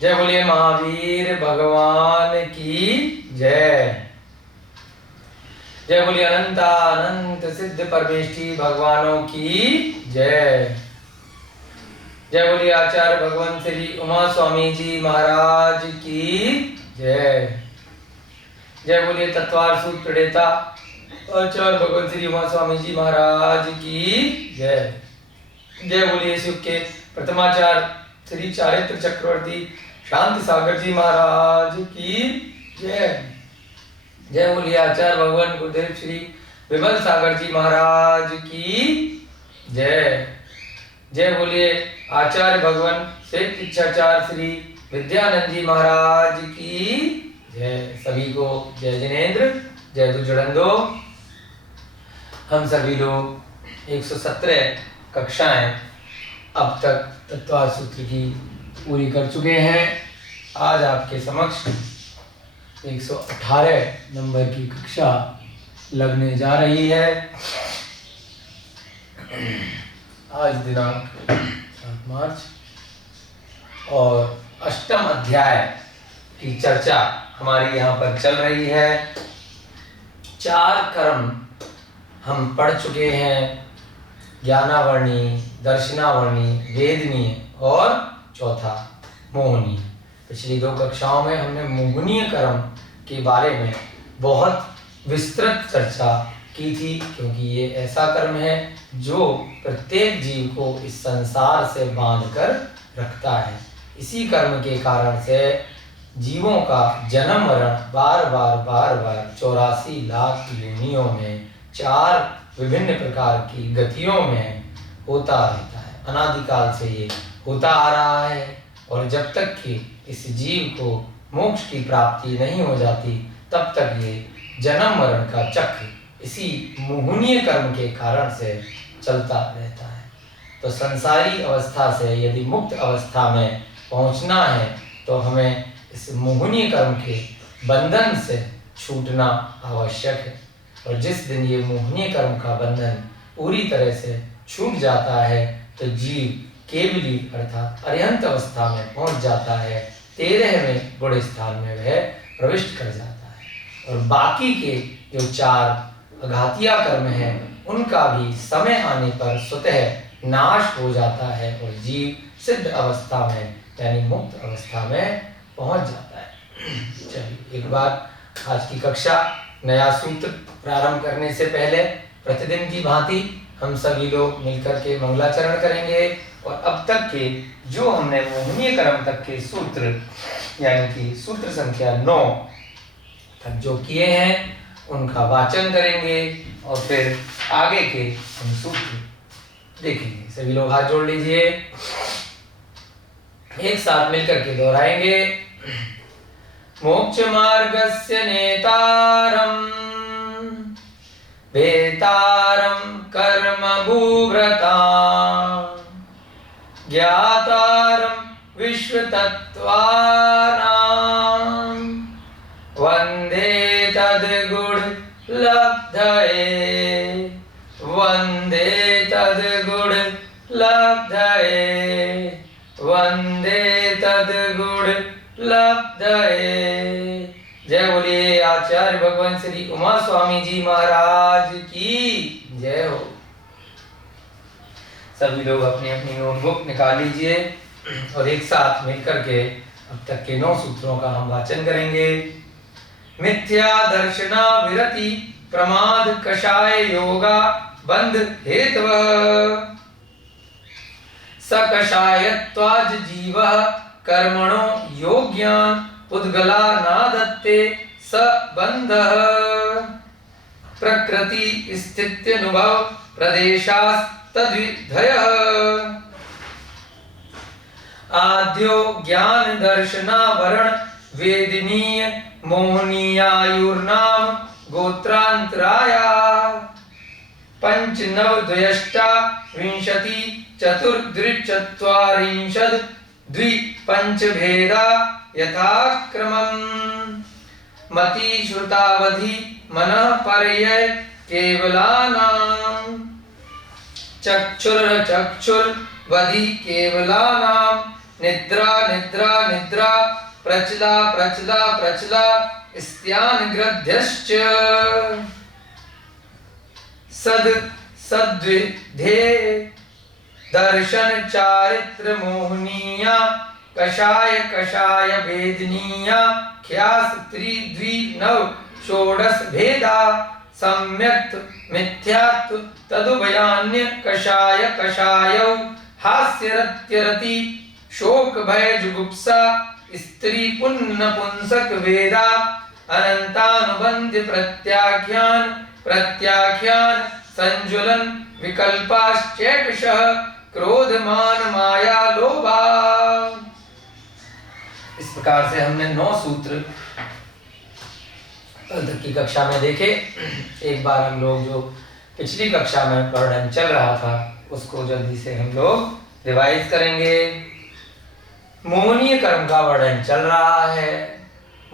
जय बोलिए महावीर भगवान की जय। जय बोलिए अनंत सिद्ध परमेष्ठी भगवानों की जय। जय बोलिए आचार्य भगवान श्री उमा स्वामी जी महाराज की जय। जय बोलिए तत्वार सूत्र प्रणेता आचार्य भगवान श्री उमा स्वामी जी महाराज की जय। जय बोलिए शिव के प्रथमाचार्य श्री चारित्र चक्रवर्ती शांति सागर जी महाराज की जय। जय बोलिए आचार्य भगवान गुरुदेव श्री विमल सागर जी महाराज की जय। जय बोलिए आचार्य भगवान श्री इच्छाचार्य श्री विद्यानंद जी महाराज की जय। सभी को जय जिनेन्द्र, जय दुजड़ंदो। हम सभी लोग 117 कक्षाएं अब तक तत्व सूत्र की पूरी कर चुके हैं। आज आपके समक्ष 118 नंबर की कक्षा लगने जा रही है। आज दिनांक 7 मार्च और अष्टम अध्याय की चर्चा हमारी यहाँ पर चल रही है। 4 कर्म हम पढ़ चुके हैं, ज्ञानावर्णी, दर्शनावर्णी, वेदनीय और चौथा मोहनीय। पिछली 2 कक्षाओं में हमने मोहनीय कर्म के बारे में बहुत विस्तृत चर्चा की थी, क्योंकि ये ऐसा कर्म है जो प्रत्येक जीव को इस संसार से बांध कर रखता है। इसी कर्म के कारण से जीवों का जन्म मरण बार बार 84 लाख योनियों में 4 विभिन्न प्रकार की गतियों में होता रहता है। अनादिकाल से ये होता आ रहा है और जब तक कि इस जीव को मोक्ष की प्राप्ति नहीं हो जाती तब तक ये जन्म मरण का चक्र इसी मोहनीय कर्म के कारण से चलता रहता है। तो संसारी अवस्था से यदि मुक्त अवस्था में पहुंचना है तो हमें इस मोहनीय कर्म के बंधन से छूटना आवश्यक है। और जिस दिन ये मोहनीय कर्म का बंधन पूरी तरह से छूट जाता है तो जीव केवली अर्थात अरिहंत अवस्था में पहुंच जाता है। 13वें गुण स्थान में वह प्रविष्ट कर जाता है और बाकी के जो 4 अघातिया कर्म हैं उनका भी समय आने पर स्वतः नाश हो जाता है और जीव सिद्ध अवस्था में यानी मुक्त अवस्था में पहुंच जाता है। चलिए एक बार आज की कक्षा नया सूत्र प्रारंभ करने से पहले प्रतिदिन की भांति हम सभी लोग मिलकर के मंगलाचरण करेंगे और अब तक के जो हमने मोहनीय कर्म तक के सूत्र यानी कि सूत्र संख्या 9 तक जो किए हैं उनका वाचन करेंगे और फिर आगे के हम सूत्र देखेंगे। सभी लोग हाथ जोड़ लीजिए, एक साथ मिलकर के दोहराएंगे। मोक्ष मार्गस्य नेतारम वेतारम कर्म भूभृता ज्ञातारम विश्वतत्त्वानां वंदे तद्गुण लब्धये वंदे तद्गुण लब्धये वंदे तद्गुण लब्धये। जय बोलिए आचार्य भगवान श्री उमा स्वामी जी महाराज की जय हो। सभी लोग अपनी अपनी नोटबुक निकाल लीजिए और एक साथ मिलकर के अब तक के 9 सूत्रों का हम वाचन करेंगे। मिथ्या दर्शना विरति प्रमाद कषाय योगा बंध हेतव सकषायत्वाज जीवः कर्मणो योग्यान उद्गला नादत्ते स बंधः प्रकृति स्थित्यनुभव प्रदेशास्तद्विधयः आद्यो ज्ञान दर्शनावरण वेदनीय मोहनीयायुर्नाम गोत्रांतराया पंचनवद्वयष्टा विंशति चतुर्दृक्चत्वारिंशद् द्विपंचभेदा यथाक्रमम् मति श्रुतावधि मनः पर्यय केवलानां चक्षुर्वधि केवलानां निद्रा निद्रा निद्रा प्रचला प्रचला प्रचला स्त्यान ग्रध्यश्च सद सद्विधे दर्शन चारित्र मोहनीया कषाय कषाय वेदनीया ख्यास त्रिद्वि नव षोडश भेदा सम्यक्त मिथ्यात्व तदुभयान्य कषाय कषायौ हास्यरत्यरति शोक भय जुगुप्सा स्त्री पुण्य पुंसक वेदा अनंतानुबंध प्रत्याख्यान प्रत्याख्यान संजुलन विकल्पाश्चेकशः क्रोधमान माया लोभा। इस प्रकार से हमने 9 सूत्र कल तक की कक्षा में देखे। एक बार हम लोग जो पिछली कक्षा में वर्णन चल रहा था उसको जल्दी से हम लोग रिवाइज करेंगे। मोहनीय कर्म का वर्णन चल रहा है।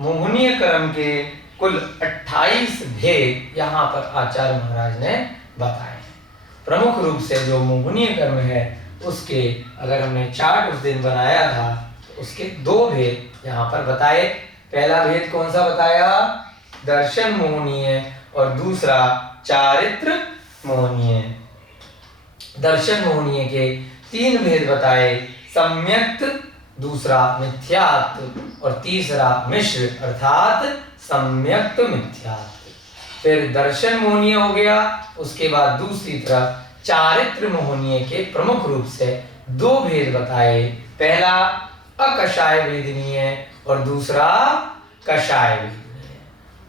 मोहनीय कर्म के कुल 28 भेद यहाँ पर आचार्य महाराज ने बताए हैं। प्रमुख रूप से जो मोहनीय कर्म है उसके अगर हमने चार्ट उस दिन बनाया था तो उसके 2 भेद यहाँ पर बताए। पहला भेद कौन सा बताया? दर्शन मोहनीय और दूसरा चारित्र मोहनीय। दर्शन मोहनीय के 3 भेद बताए, सम्यक्त, दूसरा मिथ्यात्व और तीसरा मिश्र अर्थात सम्यक्त मिथ्यात्व। फिर दर्शन मोहनीय हो गया, उसके बाद दूसरी तरफ चारित्र मोहनीय के प्रमुख रूप से 2 भेद बताए। पहला अकषाय वेदनीय और दूसरा कषाय वेदनीय।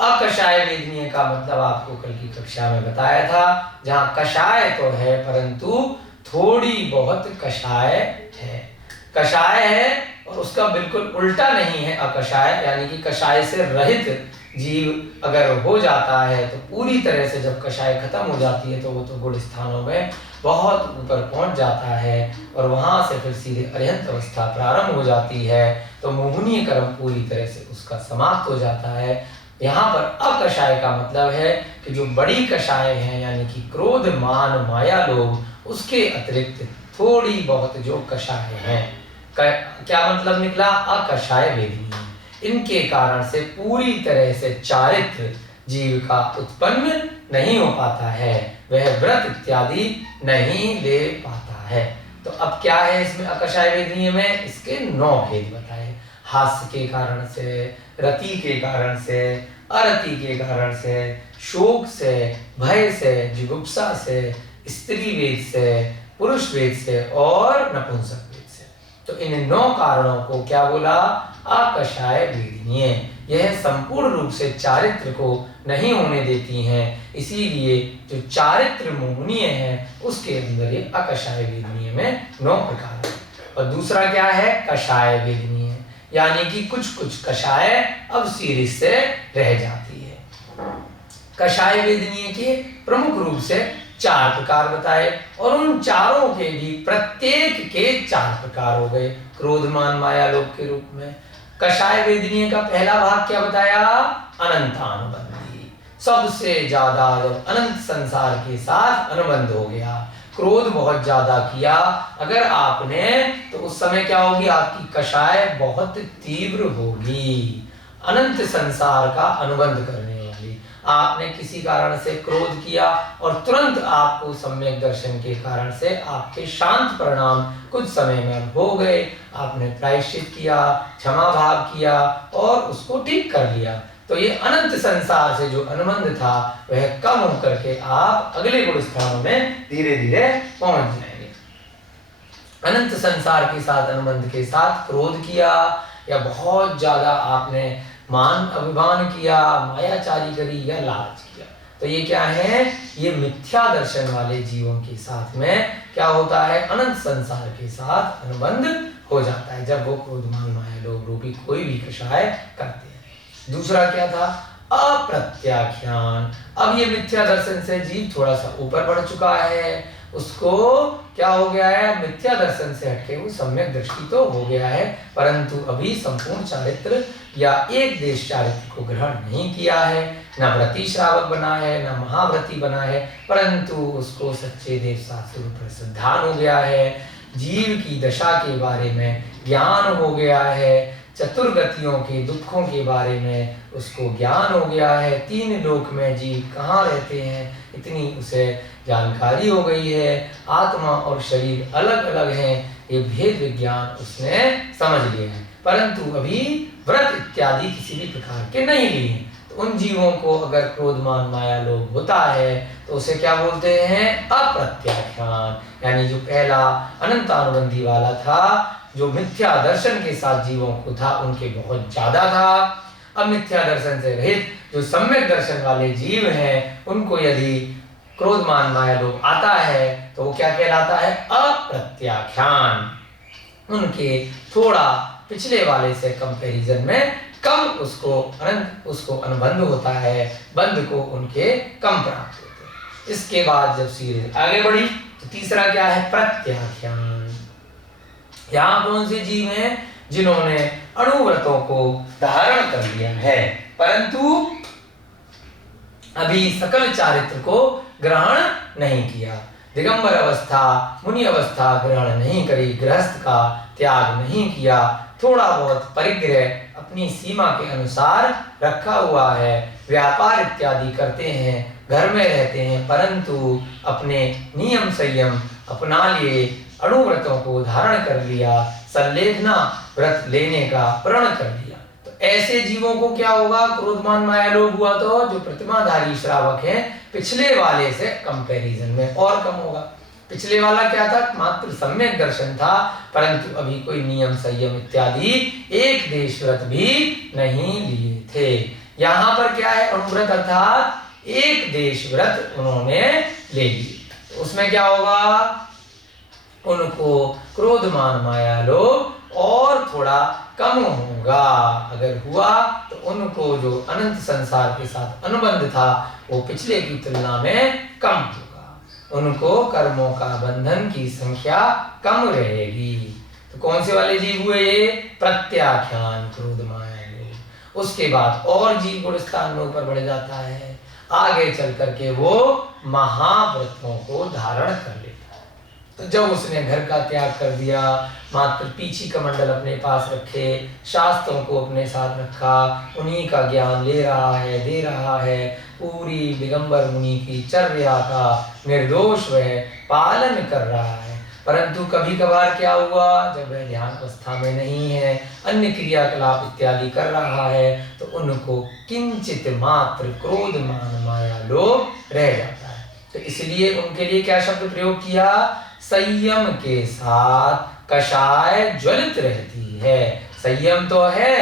अकषाय वेदनीय का मतलब आपको कल की कक्षा में बताया था, जहां कषाय तो है परंतु थोड़ी बहुत कषाय है। कषाय है और उसका बिल्कुल उल्टा नहीं है अकषाय, यानी कि कषाय से रहित जीव अगर हो जाता है तो पूरी तरह से जब कषाय खत्म हो जाती है तो वो तो गुण स्थानों में बहुत ऊपर पहुंच जाता है और वहां से फिर सीधे अरिहंत अवस्था प्रारंभ हो जाती है। तो मोहनीय कर्म पूरी तरह से उसका समाप्त हो जाता है। यहाँ पर अकषाय का मतलब है कि जो बड़ी कषाय है यानी कि क्रोध मान माया लोभ, उसके अतिरिक्त थोड़ी बहुत जो कषाय हैं। क्या मतलब निकला? अकषाय वेदनीय। इनके कारण से पूरी तरह से चारित्र जीव का उत्पन्न नहीं हो पाता है, वह व्रत इत्यादि नहीं ले पाता है। तो अब क्या है इसमें अकषाय वेदनीय में? इसके 9 भेद बताए। हास्य के कारण से, रति के कारण से, अरति के कारण से, शोक से, भय से, जुगुप्सा से, स्त्री वेद से, पुरुष वेद से और नपुंसक वेद से। तो इन 9 कारणों को क्या बोला? अकषाय वेदनीय। यह संपूर्ण रूप से चारित्र को नहीं होने देती हैं, इसीलिए जो चारित्र मोहनीय है उसके अंदर ये अकषाय वेदनीय में 9 प्रकार है। और दूसरा क्या है? कषाय वेदनीय, यानी कि कुछ कुछ कषाय अब सीरीज से रह जाती है। कषाय वेदनीय के प्रमुख रूप से 4 प्रकार बताए और उन चारों के भी प्रत्येक के 4 प्रकार हो गए क्रोध मान माया लोभ के रूप में। कषाय वेदनीय का पहला भाग क्या बताया? अनंतानुबंधी। सबसे ज्यादा जब अनंत संसार के साथ अनुबंध हो गया, क्रोध बहुत ज्यादा किया अगर आपने, तो उस समय क्या होगी? आपकी कषाय बहुत तीव्र होगी, अनंत संसार का अनुबंध करने वाली। आपने किसी कारण से क्रोध किया और तुरंत आपको सम्यक दर्शन के कारण से आपके शांत परिणाम कुछ समय में हो गए, आपने प्रायश्चित किया, क्षमा भाव किया और उसको ठीक कर लिया। तो ये अनंत संसार से जो अनुबंध था वह कम होकर के आप अगले गुण स्थानों में धीरे धीरे पहुंच जाएंगे। अनंत संसार के साथ अनुबंध के साथ क्रोध किया या बहुत ज्यादा आपने मान अभिमान किया, मायाचारी करी या लालच किया, तो ये क्या है? ये मिथ्या दर्शन वाले जीवों के साथ में क्या होता है? अनंत संसार के साथ अनुबंध हो जाता है जब वो क्रोध मान माया लोभ रूपी कोई भी कषाय करते हैं। दूसरा क्या था? अप्रत्याख्यान। अब ये मिथ्या दर्शन से जीव थोड़ा सा ऊपर बढ़ चुका है, उसको क्या हो गया है? मिथ्या दर्शन से हटके वो सम्यक दृष्टि तो हो गया है, परंतु अभी संपूर्ण चारित्र या एक देश चारित्र को ग्रहण नहीं किया है, न व्रती श्रावक बना है, न महाव्रती बना है, परंतु उसको सच्चे देव शास्त्र पर श्रद्धान हो गया है। जीव की दशा के बारे में ज्ञान हो गया है, चतुर्गतियों के दुखों के बारे में उसको ज्ञान हो गया है, 3 लोक में जीव कहाँ रहते हैं इतनी उसे जानकारी हो गई है, आत्मा और शरीर अलग अलग हैं, ये भेद विज्ञान उसने समझ लिया है, परंतु अभी व्रत इत्यादि किसी भी प्रकार के नहीं लिए। तो उन जीवों को अगर क्रोध मान माया लोभ होता है तो उसे क्या बोलते हैं? अप्रत्याख्यान। यानी जो पहला अनंतानुबंधी वाला था, जो मिथ्या दर्शन के साथ जीवों को था, उनके बहुत ज्यादा था। अब मिथ्या दर्शन से रहित जो सम्यक दर्शन वाले जीव हैं, उनको यदि क्रोध मान माया लोभ आता है तो वो क्या कहलाता है? अप्रत्याख्यान। उनके थोड़ा पिछले वाले से कंपैरिजन में कम उसको अनुबंध होता है, बंध को उनके कम प्राप्त होते हैं। इसके बाद जब सीरीज आगे बढ़ी तो तीसरा क्या है? प्रत्याख्यान। यहाँ कौन से जीव हैं? जिन्होंने अणुव्रतों को धारण कर लिया है परंतु अभी सकल चारित्र को ग्रहण नहीं किया, दिगंबर अवस्था मुनि अवस्था ग्रहण नहीं करी, गृहस्थ का त्याग नहीं किया, थोड़ा बहुत परिग्रह अपनी सीमा के अनुसार रखा हुआ है, व्यापार इत्यादि करते हैं, घर में रहते हैं, परंतु अपने नियम संयम अपना लिए, अणुव्रतों को धारण कर लिया, संलेखना व्रत लेने का प्रण कर लिया। तो ऐसे जीवों को क्या होगा? क्रोधमान माया लोभ हुआ तो जो प्रतिमाधारी श्रावक हैं पिछले वाले से कंपैरिजन में और कम होगा। पिछले वाला क्या था? मात्र सम्यक दर्शन था, परंतु अभी कोई नियम संयम इत्यादि एक देश व्रत भी नहीं लिए थे। यहाँ पर क्या है? अणुव्रत अर्थात एक देश व्रत उन्होंने ले लिए। उसमें क्या होगा? उनको क्रोधमान माया लोभ और थोड़ा कम होगा। अगर हुआ तो उनको जो अनंत संसार के साथ अनुबंध था वो पिछले की तुलना में कम होगा, उनको कर्मों का बंधन की संख्या कम रहेगी। तो कौन से वाले जीव हुए ये? प्रत्याख्यान, क्रोध माया लोभ। उसके बाद और जीव गुण स्थान में ऊपर बढ़ जाता है, आगे चल करके वो महाव्रतों को धारण कर लेता है। तो जब उसने घर का त्याग कर दिया, मात्र पीछी कमंडल अपने पास रखे, शास्त्रों को अपने साथ रखा, उन्हीं का ज्ञान ले रहा है, दे रहा है, पूरी दिगंबर मुनि की चर्या का निर्दोष वह पालन कर रहा है, परंतु कभी कभार क्या हुआ? जब वह ध्यान अवस्था में नहीं है, अन्य क्रियाकलाप इत्यादि कर रहा है, तो उनको किंचित मात्र क्रोध मान माया लोभ रह जाता है। तो इसलिए उनके लिए क्या शब्द प्रयोग किया? संयम के साथ कषाय ज्वलित रहती है। संयम तो है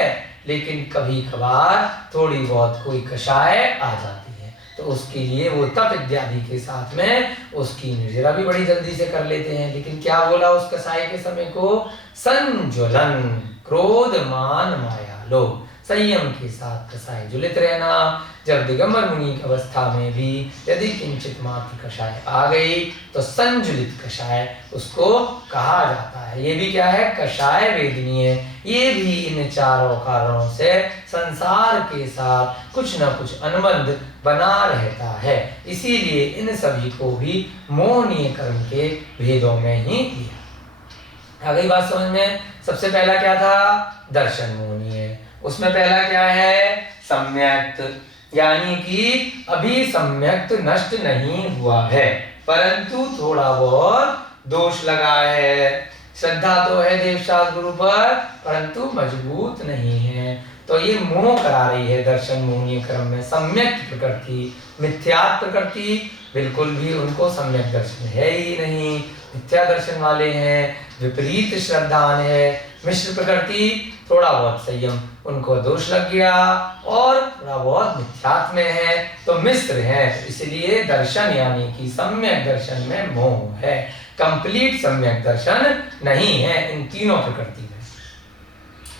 लेकिन कभी कभार थोड़ी बहुत कोई कषाय आ जाती है, तो उसके लिए वो तप इत्यादि के साथ में उसकी निर्जरा भी बड़ी जल्दी से कर लेते हैं। लेकिन क्या बोला उस कषाय के समय को? संज्वलन, क्रोध मान माया लोभ, संयम के साथ कषाय ज्वलित रहना। जब दिगंबर मुनि की अवस्था में भी यदि किंचित मात्र कषाय आ गई तो संज्वलित कषाय उसको कहा जाता है। ये भी क्या है? कषाय वेदनीय। ये भी इन चारों कारणों से संसार के साथ कुछ न कुछ अनुबंध बना रहता है, इसीलिए इन सभी को भी मोहनीय कर्म के भेदों में ही लिया। आ गई बात समझ में? सबसे पहला क्या था? दर्शन मोहनीय। उसमें पहला क्या है? सम्यक्त, यानी कि अभी सम्यक्त नष्ट नहीं हुआ है परंतु थोड़ा बहुत दोष लगा है। श्रद्धा तो है देवशास्त्र गुरु पर परंतु मजबूत नहीं है, तो ये मोह करा रही है दर्शन मोहनीय क्रम में। सम्यक प्रकृति, मिथ्यात्व प्रकृति बिल्कुल भी उनको सम्यक दर्शन है ही नहीं, मिथ्या दर्शन वाले हैं, विपरीत श्रद्धा है, मिश्र प्रकृति, थोड़ा बहुत संयम उनको दोष लग गया और थोड़ा बहुत मिथ्यात्व में है, तो मिश्र है। इसलिए दर्शन यानी कि सम्यक दर्शन में मोह है, कंप्लीट सम्यक दर्शन नहीं है इन तीनों प्रकृति में,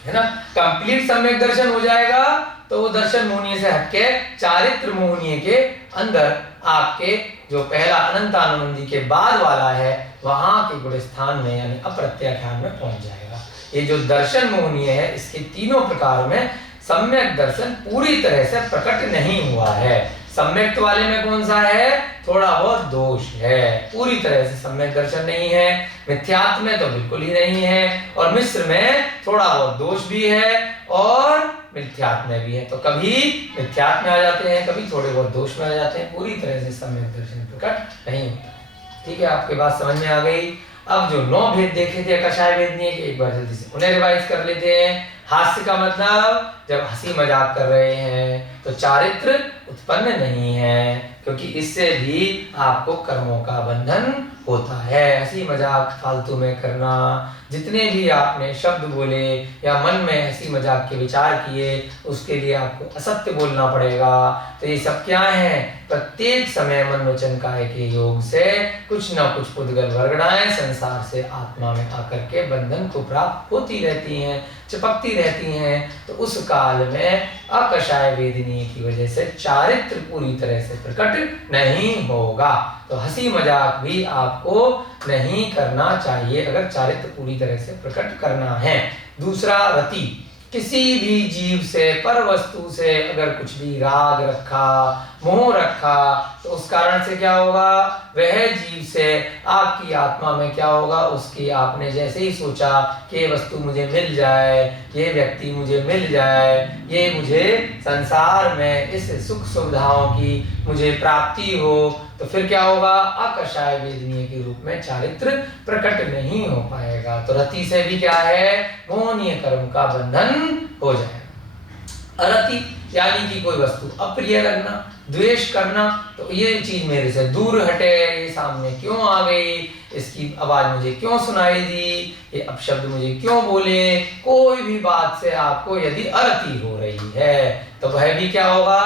है ना। कंप्लीट सम्यक दर्शन हो जाएगा तो वो दर्शन मोहनीय से हटके चारित्र मोहनीय के अंदर आपके जो पहला अनंतानुबंधी के बाद वाला है वहां के गुण स्थान में यानी अप्रत्याख्यान में पहुंच जाएगा। ये जो दर्शन मोहनीय है इसके तीनों प्रकार में सम्यक दर्शन पूरी तरह से प्रकट नहीं हुआ है, सम्यक्त वाले में कौन सा है? थोड़ा बहुत दोष है, पूरी तरह से सम्यक दर्शन नहीं है। मिथ्यात्व में तो बिल्कुल ही नहीं है, और मिश्र में थोड़ा बहुत दोष भी है और मिथ्यात्व में भी है। तो कभी मिथ्यात्व में आ जाते हैं, कभी थोड़े बहुत दोष में आ जाते हैं, पूरी तरह से सम्यक दर्शन प्रकट नहीं होता। ठीक है, आपके बात समझ में आ गई। अब जो 9 भेद देखे थे कषाय वेदनीय के, एक बार जल्दी से उन्हें रिवाइज कर लेते हैं। हास्य का मतलब जब हंसी मजाक कर रहे हैं तो चारित्र उत्पन्न नहीं है, क्योंकि इससे भी आपको कर्मों का बंधन होता है। हंसी मजाक फालतू में करना, जितने भी आपने शब्द बोले या मन में हंसी मजाक के विचार किए, उसके लिए आपको असत्य बोलना पड़ेगा। तो ये सब क्या है? प्रत्येक समय मन वचन काया के योग से कुछ ना कुछ पुद्गल वर्गणाएं संसार से आत्मा में आकर के बंधन को प्राप्त होती रहती हैं, चिपकती रहती हैं। तो उस काल में अकषाय वेदिनी की वजह से चारित्र पूरी तरह से प्रकट नहीं होगा। तो हंसी मजाक भी आपको नहीं करना चाहिए अगर चारित्र पूरी तरह से प्रकट करना है। दूसरा, रति, किसी भी जीव से, पर वस्तु से अगर कुछ भी राग रखा, मोह रखा, तो उस कारण से क्या होगा? वह जीव से आपकी आत्मा में क्या होगा? उसकी आपने जैसे ही सोचा कि ये वस्तु मुझे मिल जाए, ये व्यक्ति मुझे मिल जाए, ये मुझे संसार में इस सुख सुविधाओं की मुझे प्राप्ति हो, तो फिर क्या होगा? अकषाय वेदनीय के रूप में चारित्र प्रकट नहीं हो पाएगा। तो रति से भी क्या है? मोहनीय कर्म का बंधन हो जाएगा। अरति यानी कि कोई वस्तु अप्रिय लगना, द्वेष करना, तो ये चीज मेरे से दूर हटे, ये सामने क्यों आ गई, इसकी आवाज मुझे क्यों सुनाई दी, ये अपशब्द मुझे क्यों बोले, कोई भी बात से आपको यदि अरति हो रही है तो वह भी क्या होगा?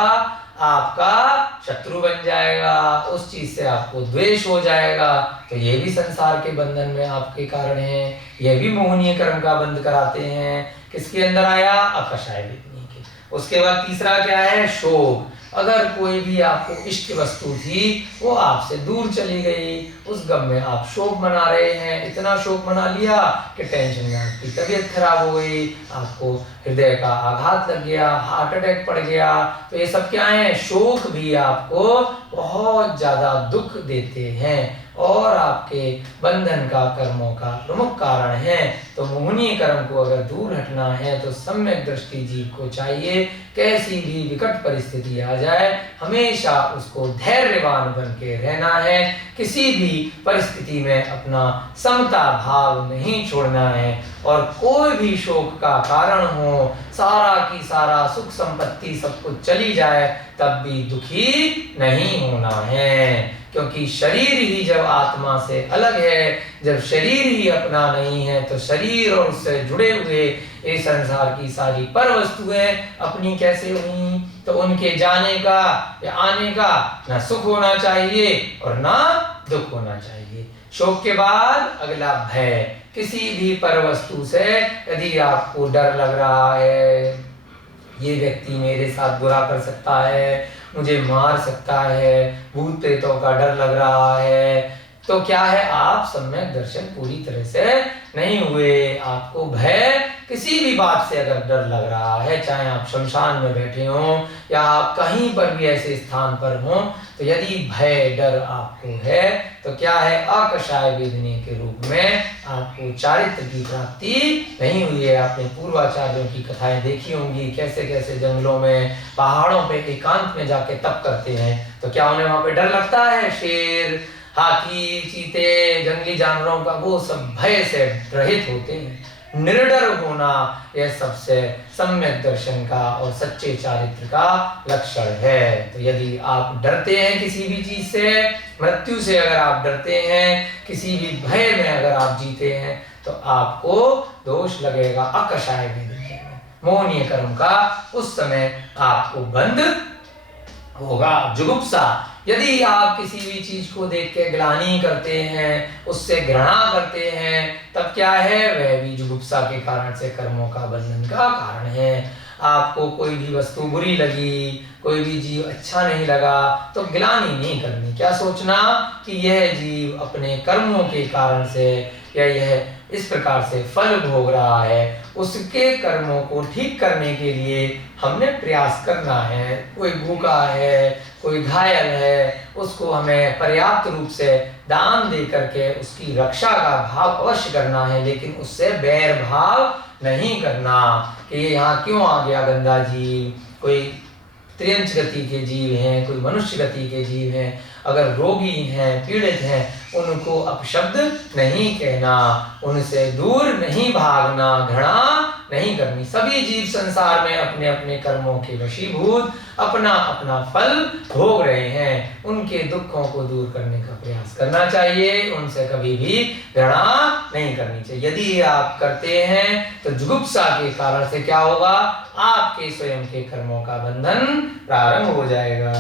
आपका शत्रु बन जाएगा, उस चीज से आपको द्वेष हो जाएगा। तो ये भी संसार के बंधन में आपके कारण है, ये भी मोहनीय कर्म का बंध कराते हैं। किसके अंदर आया? अकषाय वेदनीय के। उसके बाद तीसरा क्या है? शोक। अगर कोई भी आपको इष्ट वस्तु थी वो आपसे दूर चली गई, उस गम में आप शोक मना रहे हैं, इतना शोक मना लिया कि टेंशन में आपकी तबीयत खराब हो गई, आपको हृदय का आघात लग गया, हार्ट अटैक पड़ गया। तो ये सब क्या है? शोक भी आपको बहुत ज्यादा दुख देते हैं और आपके बंधन का, कर्मों का प्रमुख कारण है। तो मोहनीय कर्म को अगर दूर हटना है तो सम्यक दृष्टि जीव को चाहिए, कैसी भी विकट परिस्थिति आ जाए हमेशा उसको धैर्यवान बन के रहना है, किसी भी परिस्थिति में अपना समता भाव नहीं छोड़ना है। और कोई भी शोक का कारण हो, सारा की सारा सुख संपत्ति सब कुछ चली जाए, तब भी दुखी नहीं होना है, क्योंकि शरीर ही जब आत्मा से अलग है, जब शरीर ही अपना नहीं है, तो शरीर और उससे जुड़े हुए ये संसार की सारी पर वस्तुएं अपनी कैसे हुई? तो उनके जाने का या आने का ना सुख होना चाहिए और ना दुख होना चाहिए। शोक के बाद अगला भय। किसी भी पर वस्तु से यदि आपको डर लग रहा है, ये व्यक्ति मेरे साथ बुरा कर सकता है, मुझे मार सकता है, भूत प्रेतों का डर लग रहा है, तो क्या है? आप सम्यक दर्शन पूरी तरह से नहीं हुए। आपको भय, किसी भी बात से अगर डर लग रहा है, चाहे आप शमशान में बैठे हों या आप कहीं पर भी ऐसे स्थान पर हों, तो यदि भय, डर आपको है तो क्या है? अकषाय वेदनीय के रूप में आपको चारित्र की प्राप्ति नहीं हुई है। आपने पूर्वाचार्यों की कथाएं देखी होंगी, कैसे कैसे जंगलों में, पहाड़ों पे एकांत में जाके तप करते हैं, तो क्या उन्हें वहां पे डर लगता है? शेर, हाथी, चीते, जंगली जानवरों का, वो सब भय से रहित होते हैं। निर्डर होना यह सबसे सम्यक दर्शन का और सच्चे चारित्र का लक्षण है। तो यदि आप डरते हैं किसी भी चीज से, मृत्यु से अगर आप डरते हैं, किसी भी भय में अगर आप जीते हैं, तो आपको दोष लगेगा अकषाय वेदनीय में, मोहनीय कर्म का उस समय आपको बंध होगा। जुगुप्सा, यदि आप किसी भी चीज को देख के ग्लानि करते हैं, उससे घृणा करते हैं, तब क्या है? वह भी जुगुप्सा के कारण से कर्मों का बंधन का कारण है। आपको कोई भी वस्तु बुरी लगी, कोई भी जीव अच्छा नहीं लगा, तो ग्लानि नहीं करनी। क्या सोचना कि यह जीव अपने कर्मों के कारण से या यह इस प्रकार से फल भोग रहा है, उसके कर्मों को ठीक करने के लिए हमने प्रयास करना है। कोई भूखा है, कोई घायल है, उसको हमें पर्याप्त रूप से दान दे करके उसकी रक्षा का भाव अवश्य करना है, लेकिन उससे बैर भाव नहीं करना कि यहाँ क्यों आ गया गंदा जीव, कोई त्रियंच गति के जीव हैं, कोई मनुष्य गति के जीव हैं, अगर रोगी हैं, पीड़ित हैं, उनको अपशब्द नहीं कहना, उनसे दूर नहीं भागना, घृणा नहीं करनी। सभी जीव संसार में अपने अपने कर्मों के वशीभूत अपना अपना फल भोग रहे हैं, उनके दुखों को दूर करने का प्रयास करना चाहिए, उनसे कभी भी घृणा नहीं करनी चाहिए। यदि आप करते हैं तो जुगुप्सा के कारण से क्या होगा, आपके स्वयं के कर्मों का बंधन प्रारंभ हो जाएगा।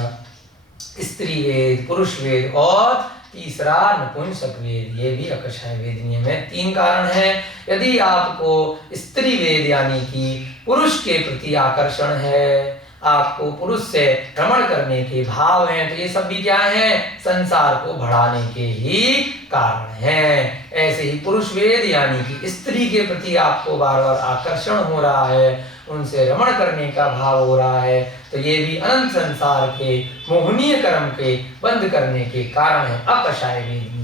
स्त्री वेद, पुरुष वेद और तीसरा नपुंसक वेद, ये भी अकषाय वेदनीय में 3 कारण हैं। यदि आपको स्त्री वेद यानी कि पुरुष के प्रति आकर्षण है, आपको पुरुष से भ्रमण करने के भाव हैं, तो ये सब भी क्या है, संसार को बढ़ाने के ही कारण हैं। ऐसे ही पुरुष वेद यानी कि स्त्री के प्रति आपको बार बार आकर्षण हो रहा है, उनसे रमण करने का भाव हो रहा है, तो ये भी अनंत संसार के मोहनीय कर्म के बंद करने के कारण है, अकषाय वेदनीय।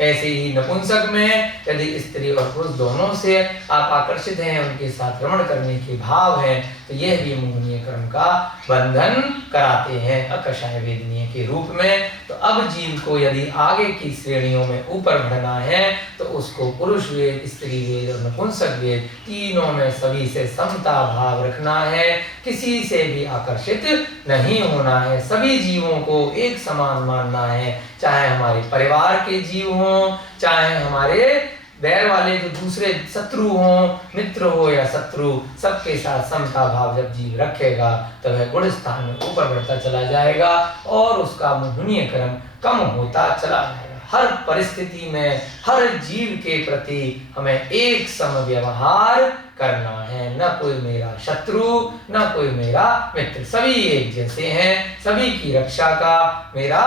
ऐसे ही नपुंसक में यदि स्त्री और पुरुष दोनों से आप आकर्षित हैं, उनके साथ रमण करने के भाव हैं, तो यह भी मोहनीय कर्म का बंधन कराते हैं अकषाय वेदनीय के रूप में। तो अब जीव को यदि आगे की श्रेणियों में ऊपर बढ़ना है तो उसको पुरुष वेद, स्त्री वेद और नपुंसक वेद तीनों में सभी से समता भाव रखना है, किसी से भी आकर्षित नहीं होना है, सभी जीवों को एक समान मानना है, चाहे हमारे परिवार के जीव हों, चाहे हमारे बैर वाले जो दूसरे शत्रु हों, मित्र हो या शत्रु, सबके साथ समता भाव जब जीव रखेगा तो वह गुण स्थान में ऊपर बढ़ता चला जाएगा और उसका मोहनीय कर्म कम होता चला जाएगा। हर परिस्थिति में हर जीव के प्रति हमें एक सम व्यवहार करना है, न कोई मेरा शत्रु न कोई मेरा मित्र, सभी एक जैसे हैं, सभी की रक्षा का मेरा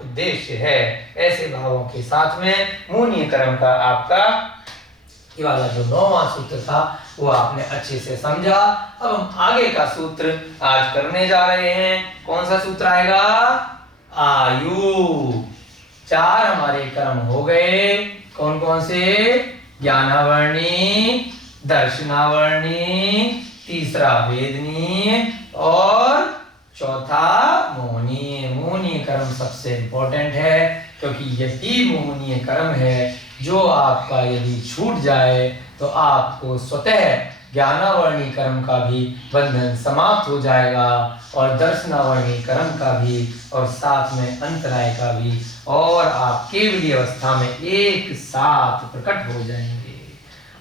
उद्देश्य है। ऐसे भावों के साथ में मोहनीय कर्म का आपका ये वाला जो 9वां सूत्र था वो आपने अच्छे से समझा। अब हम आगे का सूत्र आज करने जा रहे हैं। कौन सा सूत्र आएगा, आयु। 4 हमारे कर्म हो गए, कौन कौन से, ज्ञानावर्णी, दर्शनावर्णी, तीसरा वेदनीय और चौथा मोहनीय। मोहनीय कर्म सबसे इंपॉर्टेंट है, क्योंकि यही मोहनीय कर्म है जो आपका यदि छूट जाए तो आपको स्वतः ज्ञानावर्णी कर्म का भी बंधन समाप्त हो जाएगा और दर्शनावर्णी कर्म का भी और साथ में अंतराय का भी, और आप केवली अवस्था में एक साथ प्रकट हो जाएंगे।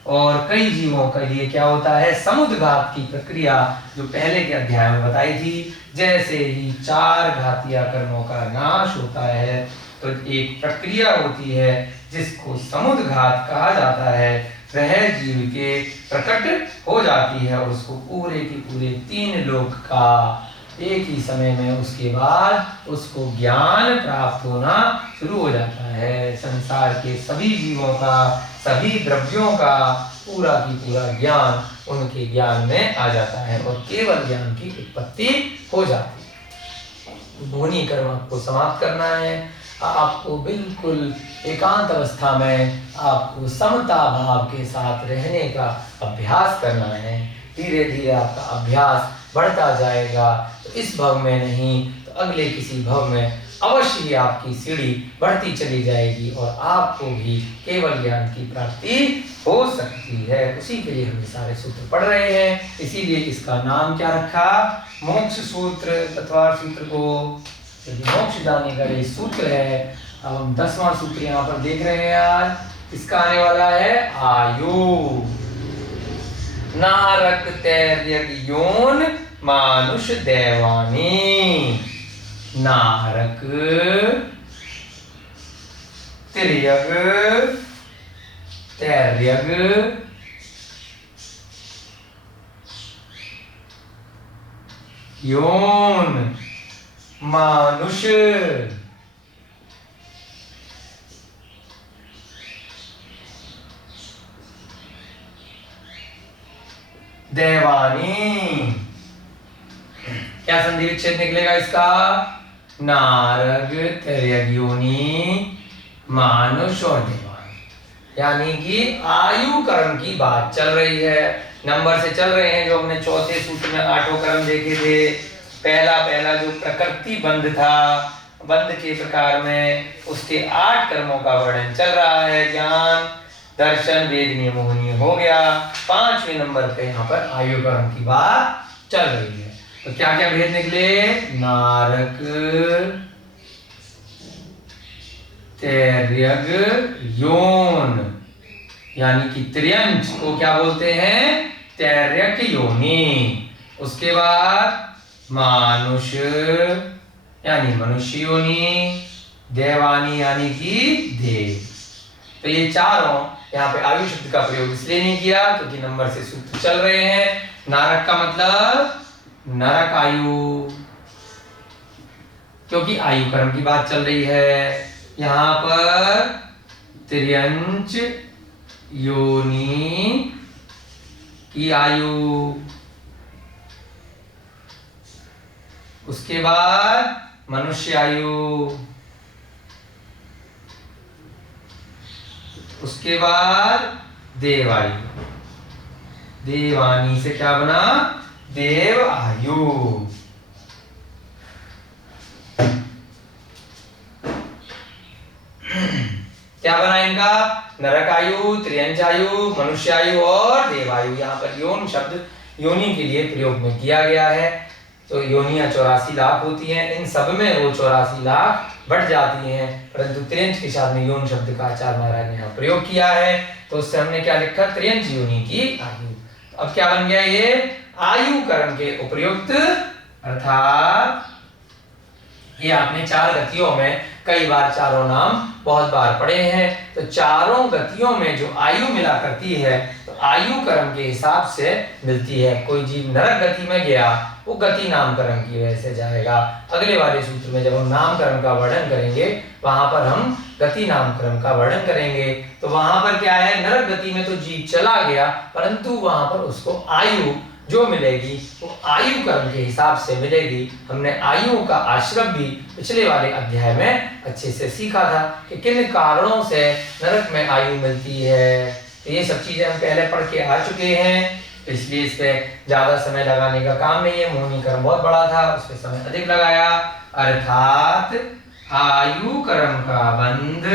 और कई जीवों के लिए क्या होता है, समुद्घात की प्रक्रिया जो पहले के अध्याय में बताई थी, जैसे ही 4 घातीय कर्मों का नाश होता है तो एक प्रक्रिया होती है जिसको समुद्घात कहा जाता है, वह जीव के प्रकट हो जाती है और उसको पूरे की पूरे 3 लोक का एक ही समय में उसके बाद उसको ज्ञान प्राप्त होना शुरू हो जाता है। संसार के सभी जीवों का, सभी द्रव्यों का पूरा की पूरा ज्ञान उनके ज्ञान में आ जाता है और केवल ज्ञान की उत्पत्ति हो जाती है। मोहनीय कर्म आपको समाप्त करना है, आपको बिल्कुल एकांत अवस्था में आपको समता भाव के साथ रहने का अभ्यास करना है। धीरे धीरे आपका अभ्यास बढ़ता जाएगा, तो इस भव में नहीं तो अगले किसी भव में अवश्य ही आपकी सीढ़ी बढ़ती चली जाएगी और आपको भी केवल ज्ञान की प्राप्ति हो सकती है। उसी के लिए हम सारे सूत्र पढ़ रहे हैं, इसीलिए इसका नाम क्या रखा, मोक्ष सूत्र। तत्वार सूत्र को यदि मोक्ष दाने का ये सूत्र है। अब हम 10वां सूत्र यहाँ पर देख रहे हैं आज, इसका आने वाला है आयु। नारक तैर्यक योन मानुष देवानी। नारक तिर्यक तैर्यक योन मानुष देवानी। क्या संधि विच्छेद निकलेगा इसका? नारग तिर्यक योनि मानुष और देवानी। यानी कि आयु कर्म की बात चल रही है, नंबर से चल रहे हैं जो हमने चौथे सूत्र में 8 कर्म देखे थे। पहला जो प्रकृति बंध था, बंध के प्रकार में उसके 8 कर्मों का वर्णन चल रहा है। ज्ञान, दर्शन, वेद, नियम, मोहिनी हो गया। 5वें नंबर पे यहाँ पर आयु कर्म की बात चल रही है। तो क्या क्या भेद निकले? नारक तिर्यक योन, यानी कि त्र्यंच को क्या बोलते हैं? तिर्यक योनि। उसके बाद मानुष यानी मनुष्य योनि, देवानी यानी कि देव। तो ये चारों यहाँ पे आयु शब्द का प्रयोग इसलिए नहीं किया क्योंकि नंबर से सूत्र चल रहे हैं। नारक का मतलब नरक आयु, क्योंकि आयु कर्म की बात चल रही है। यहाँ पर त्र्यंच योनि की आयु, उसके बाद मनुष्य आयु, उसके बाद देव आयु। देवानी से क्या बना? देव आयु। क्या बना इनका? नरक आयु, त्रियंच आयु, मनुष्य आयु और देवायु। यहाँ पर योन शब्द योनि के लिए प्रयोग में किया गया है। तो योनियां 84 लाख होती हैं, इन सब में वो 84 लाख बढ़ जाती हैं, परंतु त्रियंच के साथ में योन शब्द का आचार्य महाराज ने यहाँ प्रयोग किया है। तो उससे हमने क्या लिखा? त्रियंच योनि की आयु। अब क्या बन गया ये? आयु कर्म के उपयुक्त, अर्थात ये आपने 4 गतियों में कई बार चारों नाम बहुत बार पढ़े हैं। तो चारों गतियों में जो आयु मिला करती है तो आयु कर्म के हिसाब से मिलती है। कोई जीव नरक गति में गया वो गति नामकरण की वजह से जाएगा। अगले वाले सूत्र में जब हम नामकरण का वर्णन करेंगे वहां पर हम गति नामकरण का वर्णन करेंगे। तो वहां पर क्या है? नरक गति में तो जीव चला गया, परंतु वहां पर उसको आयु जो मिलेगी वो आयु कर्म के हिसाब से मिलेगी। हमने आयु का आश्रम भी पिछले वाले अध्याय में अच्छे से सीखा था कि किन कारणों से नरक में आयु मिलती है। तो ये सब चीजें हम पहले पढ़ के आ चुके हैं, इसलिए इस पे ज्यादा समय लगाने का काम नहीं है। मोहिनी कर्म बहुत बड़ा था, उस पे समय अधिक लगाया। अर्थात आयु कर्म का बंध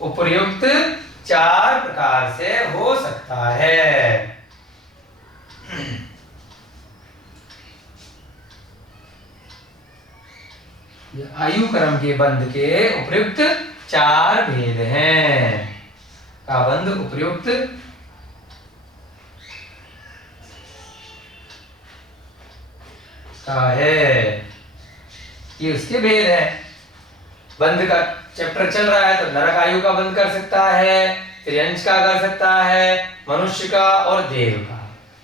उपयुक्त 4 प्रकार से हो सकता है। आयु कर्म के बंध के उपयुक्त 4 भेद हैं। का बंध उपयुक्त का है, ये उसके भेद है। बंध का चैप्टर चल रहा है तो नरक आयु का बंध कर सकता है, त्रियंश का कर सकता है, मनुष्य का और देव का।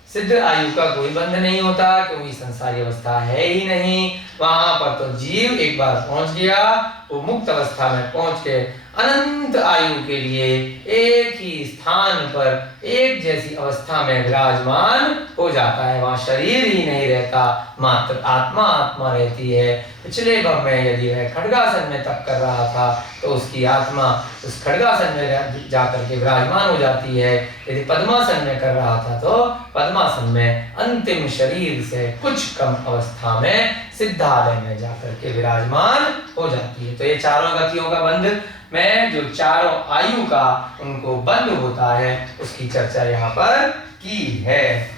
सिद्ध आयु का कोई बंध नहीं होता क्योंकि संसारी अवस्था है ही नहीं। वहां पर तो जीव एक बार पहुंच गया, वो मुक्त अवस्था में पहुंच के अनंत आयु के लिए एक ही स्थान पर एक जैसी अवस्था में विराजमान हो जाता है। वहां शरीर ही नहीं रहता, मात्र आत्मा आत्मा रहती है। पिछले भाव में यदि वह खड्गासन में तप कर रहा था तो उसकी आत्मा उस खड्गासन में जाकर के विराजमान हो जाती है। यदि पद्मासन में कर रहा था तो पद्मासन में अंतिम शरीर से कुछ कम अवस्था में सिद्धालय में जाकर के विराजमान हो जाती है। तो ये चारों गतियों का बंध में जो चारों आयु का उनको बंध होता है उसकी चर्चा यहाँ पर की है।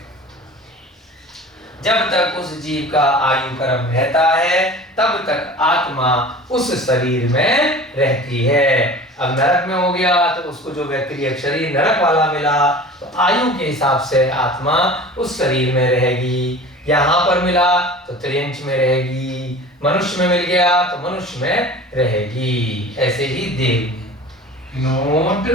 जब तक उस जीव का आयु कर्म रहता है तब तक आत्मा उस शरीर में रहती है। अब नरक में हो गया तो उसको जो व्यक्ति शरीर नरक वाला मिला तो आयु के हिसाब से आत्मा उस शरीर में रहेगी। यहाँ पर मिला तो त्रियंश में रहेगी, मनुष्य में मिल गया तो मनुष्य में रहेगी। ऐसे ही देव नोट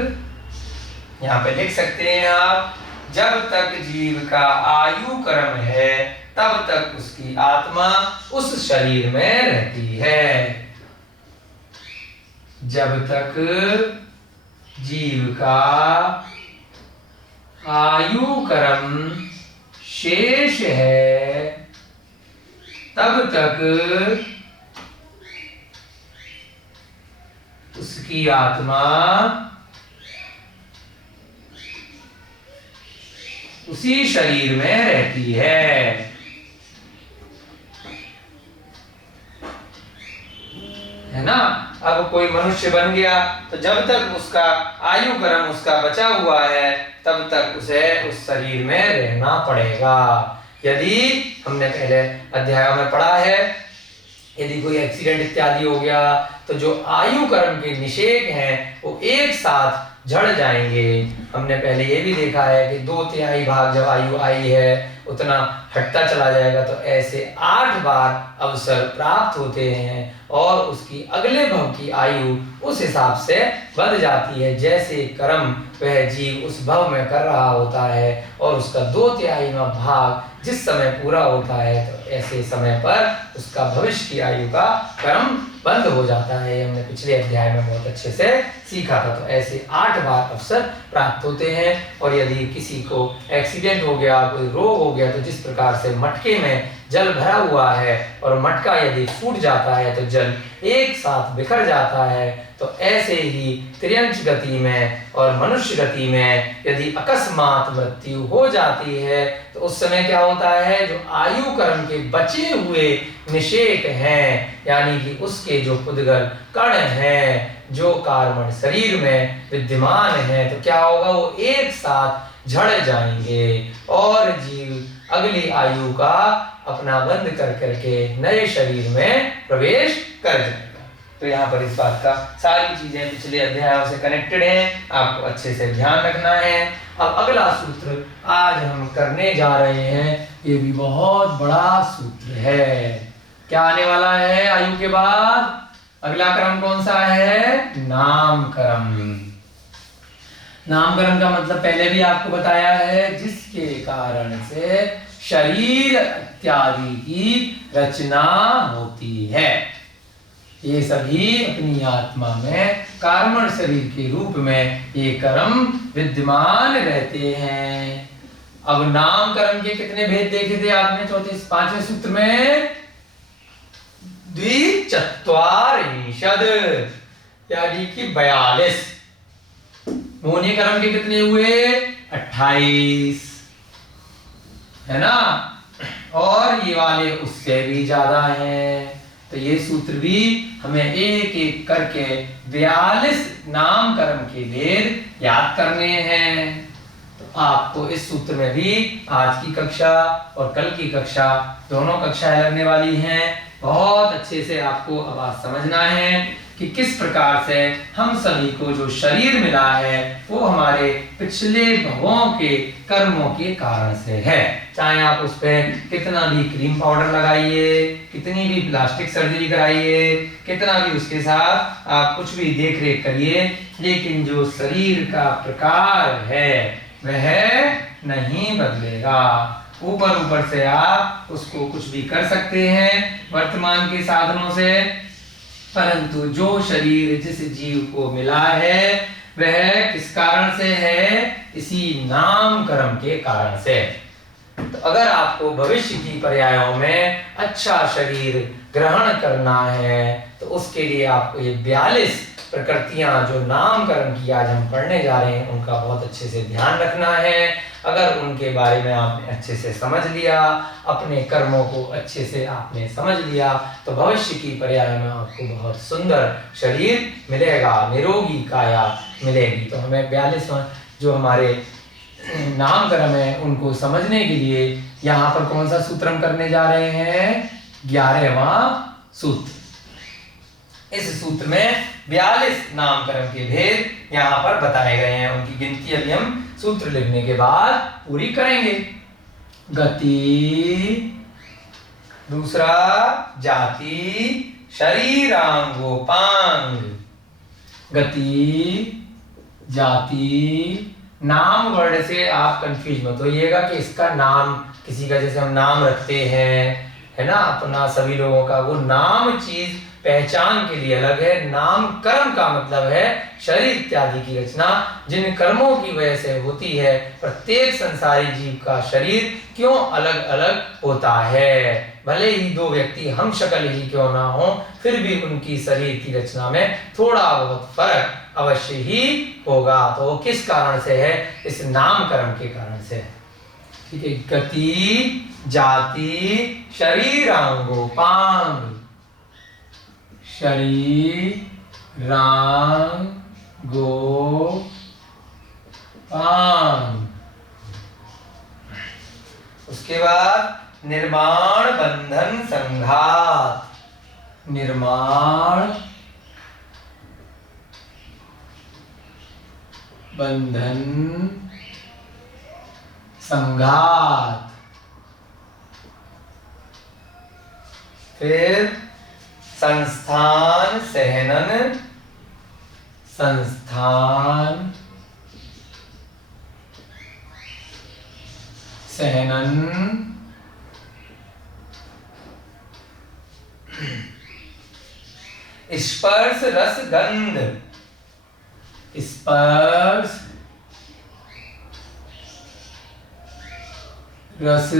यहाँ पे लिख सकते हैं आप। जब तक जीव का आयु कर्म है तब तक उसकी आत्मा उस शरीर में रहती है। जब तक जीव का आयु क्रम शेष है तब तक उसकी आत्मा उसी शरीर में रहती है। है ना। अब कोई मनुष्य बन गया तो जब तक उसका आयु क्रम उसका बचा हुआ है तब तक उसे उस शरीर में रहना पड़ेगा। यदि हमने पहले अध्यायों में पढ़ा है, यदि कोई एक्सीडेंट इत्यादि हो गया तो जो आयु क्रम के निषेक हैं वो एक साथ झड़ जाएंगे। हमने पहले ये भी देखा है कि 2/3 भाग जब आयु आई है उतना हटता चला जाएगा, तो ऐसे 8 बार अवसर प्राप्त होते हैं और उसकी अगले भव की आयु उस हिसाब से बढ़ जाती है जैसे कर्म वह जीव उस भव में कर रहा होता है। और उसका 2/3 भाग जिस समय पूरा होता है तो ऐसे समय पर उसका भविष्य की आयु का कर्म बंद हो जाता है। हमने पिछले अध्याय में बहुत अच्छे से सीखा था। तो ऐसे 8 बार अवसर प्राप्त होते हैं। और यदि किसी को एक्सीडेंट हो गया, कोई रोग हो गया, तो जिस प्रकार से मटके में जल भरा हुआ है और मटका यदि फूट जाता है तो जल एक साथ बिखर जाता है, तो ऐसे ही त्रियंश गति में और मनुष्य गति में यदि अकस्मात मृत्यु हो जाती है तो उस समय क्या होता है, जो आयु कर्म के बचे हुए निषेक हैं, यानी कि उसके जो पुद्गल कण हैं जो कार्बन शरीर में विद्यमान है, तो क्या होगा, वो एक साथ झड़ जाएंगे और जीव अगली आयु का अपना बंद कर करके नए शरीर में प्रवेश कर जाएगा। तो यहाँ पर इस बात का सारी चीजें पिछले अध्यायों से कनेक्टेड हैं, आपको अच्छे से ध्यान रखना है। अब अगला सूत्र आज हम करने जा रहे हैं, ये भी बहुत बड़ा सूत्र है। क्या आने वाला है आयु के बाद? अगला क्रम कौन सा है? नामकरण। नामकरण का मतलब पहले भी आपको बताया है, जिसके कारण से शरीर इत्यादि की रचना होती है। ये सभी अपनी आत्मा में कार्बन शरीर के रूप में ये कर्म विद्यमान रहते हैं। अब नामकरण के कितने भेद देखे थे आपने 5वें सूत्र में? द्विचत्वारिंशद यानी कि 42। मोहनीय कर्म के कितने हुए? 28, है ना। और ये वाले उससे भी ज्यादा हैं। तो ये सूत्र भी हमें एक एक करके 42 नामकरण के भेद याद करने हैं। तो आपको इस सूत्र में भी आज की कक्षा और कल की कक्षा दोनों कक्षाएं लगने वाली हैं। बहुत अच्छे से आपको अब आज समझना है कि किस प्रकार से हम सभी को जो शरीर मिला है वो हमारे पिछले भवों के कर्मों के कारण से है। चाहे आप उस पर कितना भी क्रीम पाउडर लगाइए, कितनी भी प्लास्टिक सर्जरी कराइए, कितना भी उसके साथ आप कुछ भी देख रेख करिए, लेकिन जो शरीर का प्रकार है वह नहीं बदलेगा। ऊपर ऊपर से आप उसको कुछ भी कर सकते हैं वर्तमान के साधनों से, परंतु जो शरीर जिस जीव को मिला है वह किस कारण से है? इसी नाम कर्म के कारण से। तो अगर आपको भविष्य की पर्यायों में अच्छा शरीर ग्रहण करना है तो उसके लिए आपको ये 42 प्रकृतियां जो नामकरण की आज हम पढ़ने जा रहे हैं उनका बहुत अच्छे से ध्यान रखना है। अगर उनके बारे में आपने अच्छे से समझ लिया, अपने कर्मों को अच्छे से आपने समझ लिया, तो भविष्य की पर्याय में आपको बहुत सुंदर शरीर मिलेगा, निरोगी काया मिलेगी। तो हमें 42 जो हमारे नामकरण है उनको समझने के लिए यहाँ पर कौन सा सूत्र हम करने जा रहे हैं? 11वां सूत्र। इस सूत्र में 42 नामकरण के भेद यहाँ पर बताए गए हैं। उनकी गिनती अभी हम सूत्र लिखने के बाद पूरी करेंगे। गति, दूसरा जाति, शरीरांगोपांग। गति, जाति, नाम वर्ड से आप कंफ्यूज मत होइएगा कि इसका नाम किसी का जैसे हम नाम रखते हैं, है ना, अपना सभी लोगों का वो नाम चीज पहचान के लिए अलग है। नाम कर्म का मतलब है शरीर इत्यादि की रचना, जिन कर्मों की वजह से होती है। प्रत्येक संसारी जीव का शरीर क्यों अलग अलग होता है? भले ही दो व्यक्ति हम शक्ल ही क्यों ना हो, फिर भी उनकी शरीर की रचना में थोड़ा बहुत फर्क अवश्य ही होगा। तो वो किस कारण से है? इस नाम कर्म के कारण से। ठीक है, गति, जाति, शरीरांगोपांग, शरीरांगोपांग। उसके बाद निर्माण, बंधन, संघात। निर्माण, बंधन, संघात। फिर संस्थान, सहनन, संस्थान, सहनन, स्पर्श, रस, गंध। स्पर्श, रस,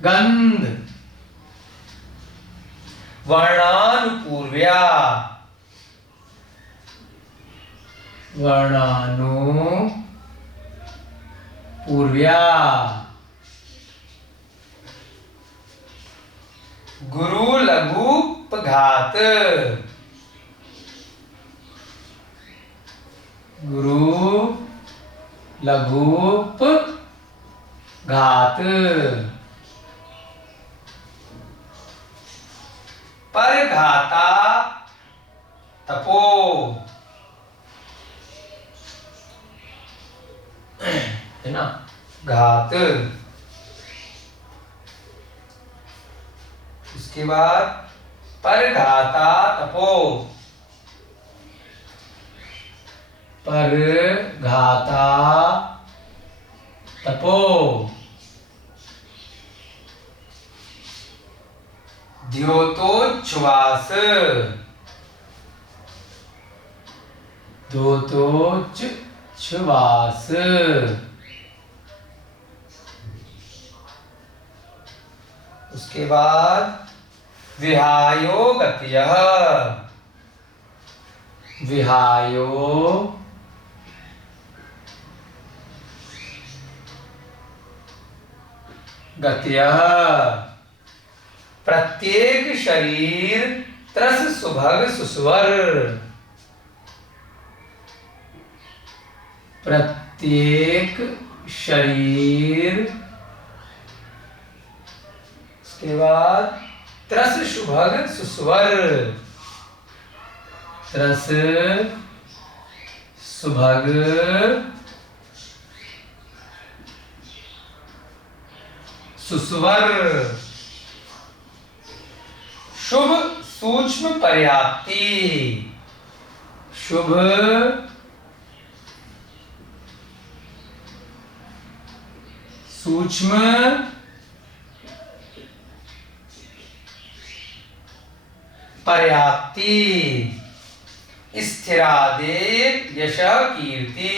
गंध। वर्णानुपूर्व्या, वर्णानुपूर्व्या। गुरु लघुपघात, गुरु लघुपघात। परघाता, तपो, है ना, घात। उसके बाद परघाता, तपो, परघाता, तपो। द्योतोच्छ्वास, द्योतोच्छ्वास। उसके बाद विहायो गत्यः, विहायो गत्यः। प्रत्येक शरीर त्रस सुभग सुस्वर, प्रत्येक शरीर। उसके बाद त्रस सुभग सुस्वर, त्रस सुभग सुस्वर। शुभ सूक्ष्म पर्याप्ति, शुभ सूक्ष्म पर्याप्ति। स्थिरादेव यश कीर्ति,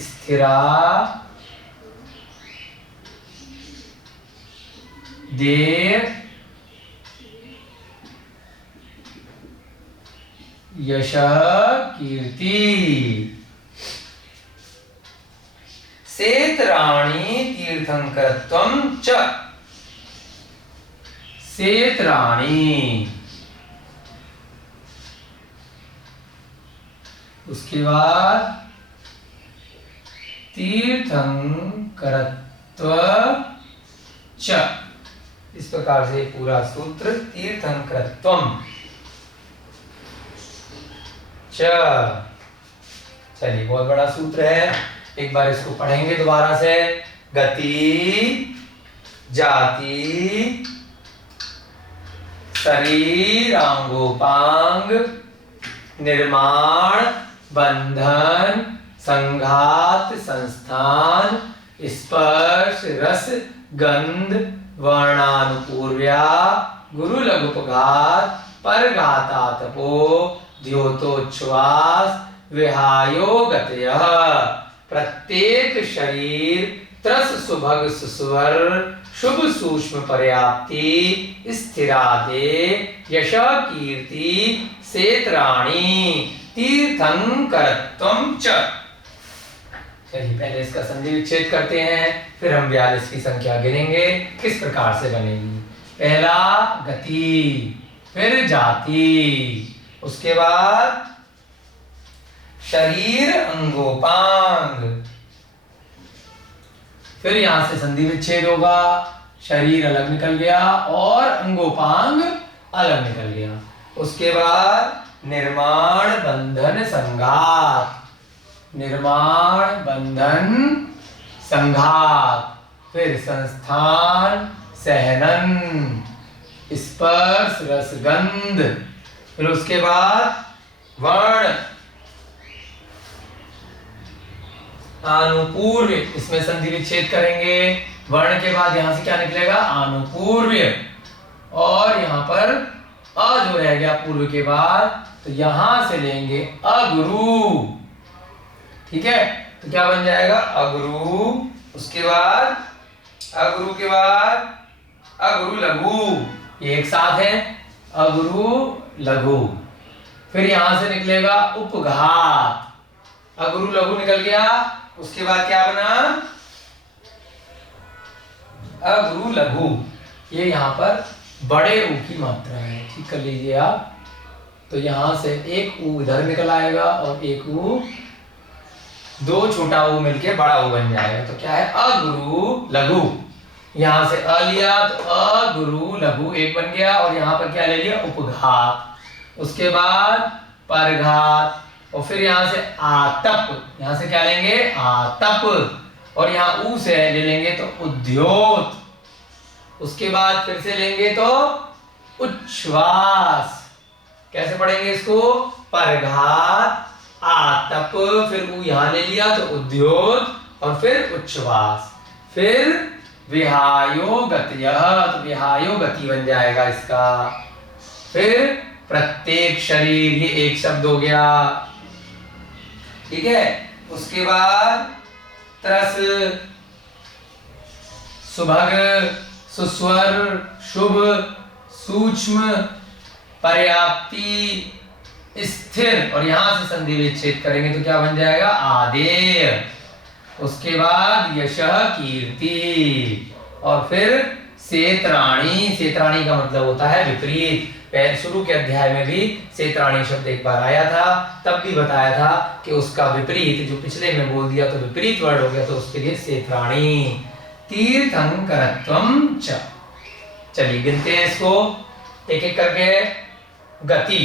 स्थिरा देव यश कीर्ति। सेतराणि तीर्थंकरत्वं च, सेतराणि। उसके बाद तीर्थंकरत्व च, इस प्रकार से पूरा सूत्र तीर्थंकरत्वम च। चलिए, बहुत बड़ा सूत्र है, एक बार इसको पढ़ेंगे दोबारा से। गति, जाति, शरीरांगोपांग, निर्माण, बंधन, संघात, संस्थान, स्पर्श, रस, गंध, वर्णानुपूर्व्या गुरु लघुपघात परघातातपो द्योतोच्छ्वास विहायो गतयः। प्रत्येक शरीर त्रस सुभग सुस्वर शुभ सूक्ष्म पर्याप्ति स्थिरादे यश कीर्ति सेत्राणि तीर्थंकरत्वं च। चलिए पहले इसका संधि विच्छेद करते हैं, फिर हम 42 की संख्या गिनेंगे किस प्रकार से बनेगी। पहला गति, फिर जाति, उसके बाद शरीर अंगोपांग, फिर यहां से संधि विच्छेद होगा, शरीर अलग निकल गया और अंगोपांग अलग निकल गया। उसके बाद निर्माण बंधन संघात, निर्माण बंधन संघात, फिर संस्थान सहनन स्पर्श रसगंध, फिर उसके बाद वर्ण आनुपूर्व, इसमें संधि विच्छेद करेंगे। वर्ण के बाद यहां से क्या निकलेगा, आनुपूर्व्य, और यहां पर अ जो रह गया पूर्व के बाद, तो यहां से लेंगे अगुरु, ठीक है। तो क्या बन जाएगा, अगुरु, उसके बाद अगुरु के बाद अगुरु लघु, ये एक साथ है, अगुरु लघु। फिर यहां से निकलेगा उपघात, अगुरु लघु निकल गया, उसके बाद क्या बना, अगुरु लघु। ये यहां पर बड़े ऊ की मात्रा है, ठीक कर लीजिए आप। तो यहां से एक ऊ इधर निकल आएगा और एक ऊ, दो छोटा ऊ मिलके बड़ा ऊ बन जाएगा। तो क्या है, अगुरु लघु। यहां से अ लिया तो अगुरु लघु एक बन गया, और यहां पर क्या ले लिया, उपघात, उसके बाद परघात, और फिर यहां से आतप, यहां से क्या लेंगे, आतप, और यहां ऊ से ले लेंगे तो उद्योत, उसके बाद फिर से लेंगे तो उच्छ्वास। कैसे पढ़ेंगे इसको, परघात आतप, फिर ऊ यहां ले लिया तो उद्योत, और फिर उच्छ्वास, फिर विहायो गतयः, तो विहायो गति बन जाएगा इसका। फिर प्रत्येक शरीर, ये एक शब्द हो गया, ठीक है। उसके बाद त्रस सुभग सुस्वर शुभ सूक्ष्म पर्याप्ति स्थिर, और यहां से संधि विच्छेद करेंगे तो क्या बन जाएगा, आदेय। उसके बाद यशः कीर्ति, और फिर सेत्राणी, सेत्राणी का मतलब होता है विपरीत। शुरू के अध्याय में भी सेत्राणी शब्द एक बार आया था, तब भी बताया था कि उसका विपरीत, जो पिछले में बोल दिया तो विपरीत वर्ड हो गया, तो उसके लिए सेत्राणी। तीर्थंकरत्वं च। चलिए गिनते हैं इसको एक एक करके। गति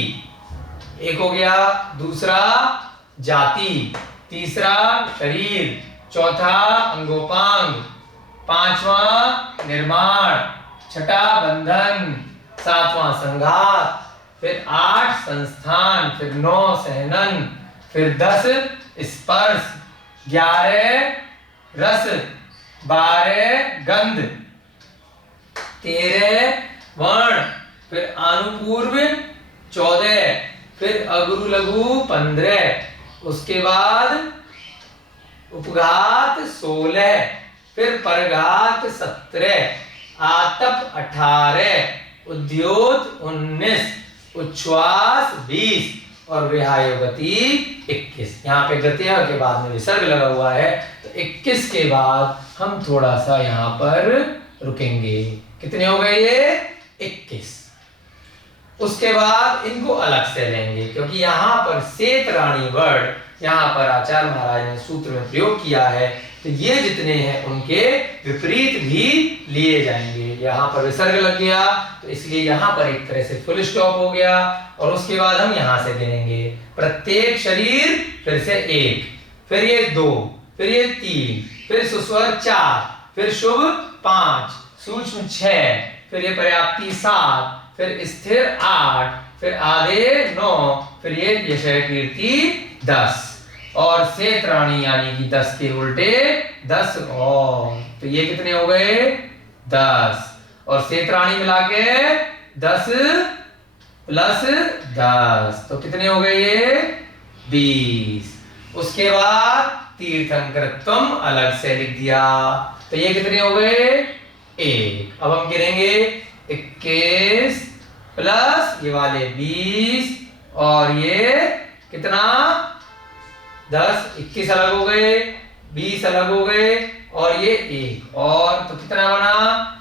एक हो गया, दूसरा जाति, तीसरा शरीर, चौथा अंगोपांग, पांचवा निर्माण, छठा बंधन, सातवां संघात, फिर 8 संस्थान, फिर 9 सहनन, फिर 10 स्पर्श, 11 रस, 12 गंध, 13 वर्ण, फिर आनुपूर्व 14, फिर अगुरु लघु 15, उसके बाद उपघात 16, फिर परघात 17, आतप 18, उद्योत 19, उच्छ्वास 20, और विहायो गति 21। यहाँ पे गतिया के बाद में विसर्ग लगा हुआ है, तो 21 के बाद हम थोड़ा सा यहाँ पर रुकेंगे। कितने हो गए ये, 21। उसके बाद इनको अलग से लेंगे, क्योंकि यहाँ पर सेतराणी वर्ड यहाँ पर आचार्य महाराज ने सूत्र में प्रयोग किया है, तो ये जितने हैं उनके विपरीत भी लिए जाएंगे। यहाँ पर विसर्ग लग गया तो इसलिए यहाँ पर एक तरह से फुल स्टॉप हो गया, और उसके बाद हम यहाँ से गिनेंगे। प्रत्येक शरीर फिर से 1, फिर ये 2, फिर ये 3, फिर सुस्वर 4, फिर शुभ 5, सूक्ष्म 6, फिर ये पर्याप्ति 7, फिर स्थिर 8, फिर आधे 9, फिर ये यशः कीर्ति 10, और सेतराणी यानी कि 10 के उल्टे 10 और, तो ये कितने हो गए 10। और क्षेत्राणी मिला के 10 प्लस 10 तो कितने हो गए ये 20। उसके बाद तीर्थंकरत्वम अलग से लिख दिया तो ये कितने हो गए 1। अब हम गिनेंगे 21 प्लस ये वाले 20 और ये कितना 10 21 अलग हो गए 20 अलग हो गए और ये 1 और तो कितना बना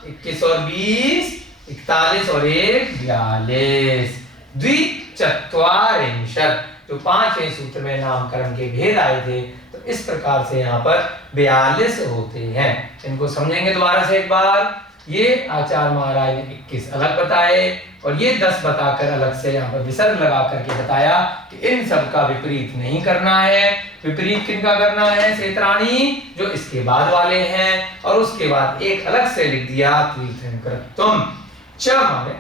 21 और 20 41 और 1 42 द्विचत्वारिंशत्। जो 5वें सूत्र में नामकरण के भेद आए थे तो इस प्रकार से यहाँ पर 42 होते हैं। इनको समझेंगे दोबारा से एक बार। ये आचार्य महाराज ने 21 अलग बताए और ये 10 बताकर अलग से यहाँ पर विसर्ग लगा करके बताया कि इन सब का विपरीत नहीं करना है। विपरीत किनका करना है क्षेत्राणी जो इसके बाद वाले हैं और उसके बाद एक अलग से लिख दिया तीर्थंकरत्वम च माने।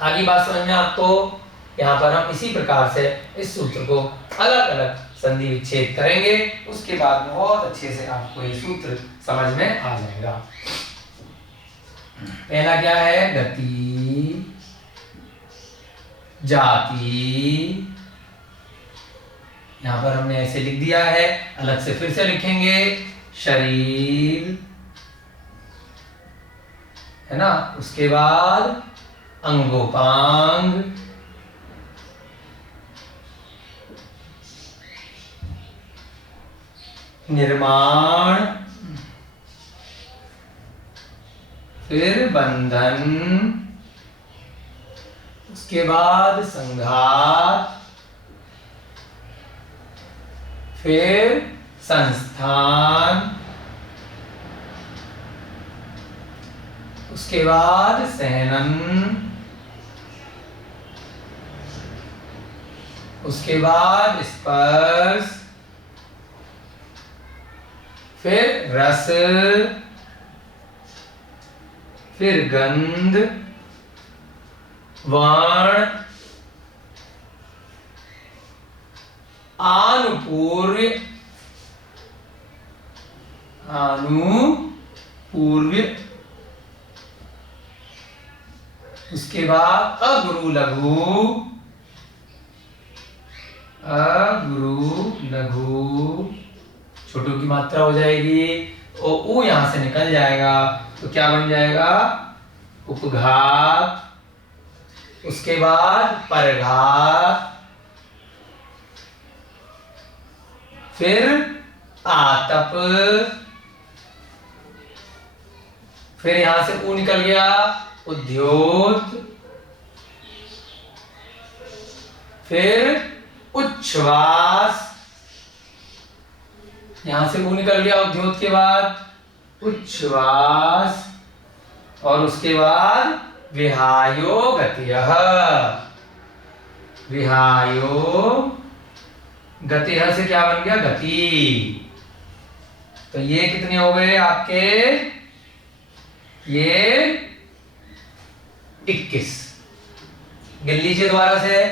आगे बात समझ में आपको। यहाँ पर हम इसी प्रकार से इस सूत्र को अलग अलग संधि विच्छेद करेंगे उसके बाद बहुत अच्छे से आपको ये सूत्र समझ में आ जाएगा। पहला क्या है गति जाति। यहां पर हमने ऐसे लिख दिया है अलग से फिर से लिखेंगे शरीर है ना। उसके बाद अंगोपांग निर्माण फिर बंधन उसके बाद संघात फिर संस्थान उसके बाद सहनन उसके बाद स्पर्श फिर रस फिर गंध वर्ण आनुपूर्व्य उसके बाद अगुरु लघु छोटू की मात्रा हो जाएगी और ऊ यहां से निकल जाएगा तो क्या बन जाएगा उपघात उसके बाद परघात फिर आतप फिर यहां से ऊ निकल गया उद्योत फिर उच्छ्वास यहां से ऊ निकल गया उद्योत के बाद उच्छ्वास और उसके बाद विहायो गतियः से क्या बन गया गति। तो ये कितने हो गए आपके ये 21। गिन लीजिए दोबारा से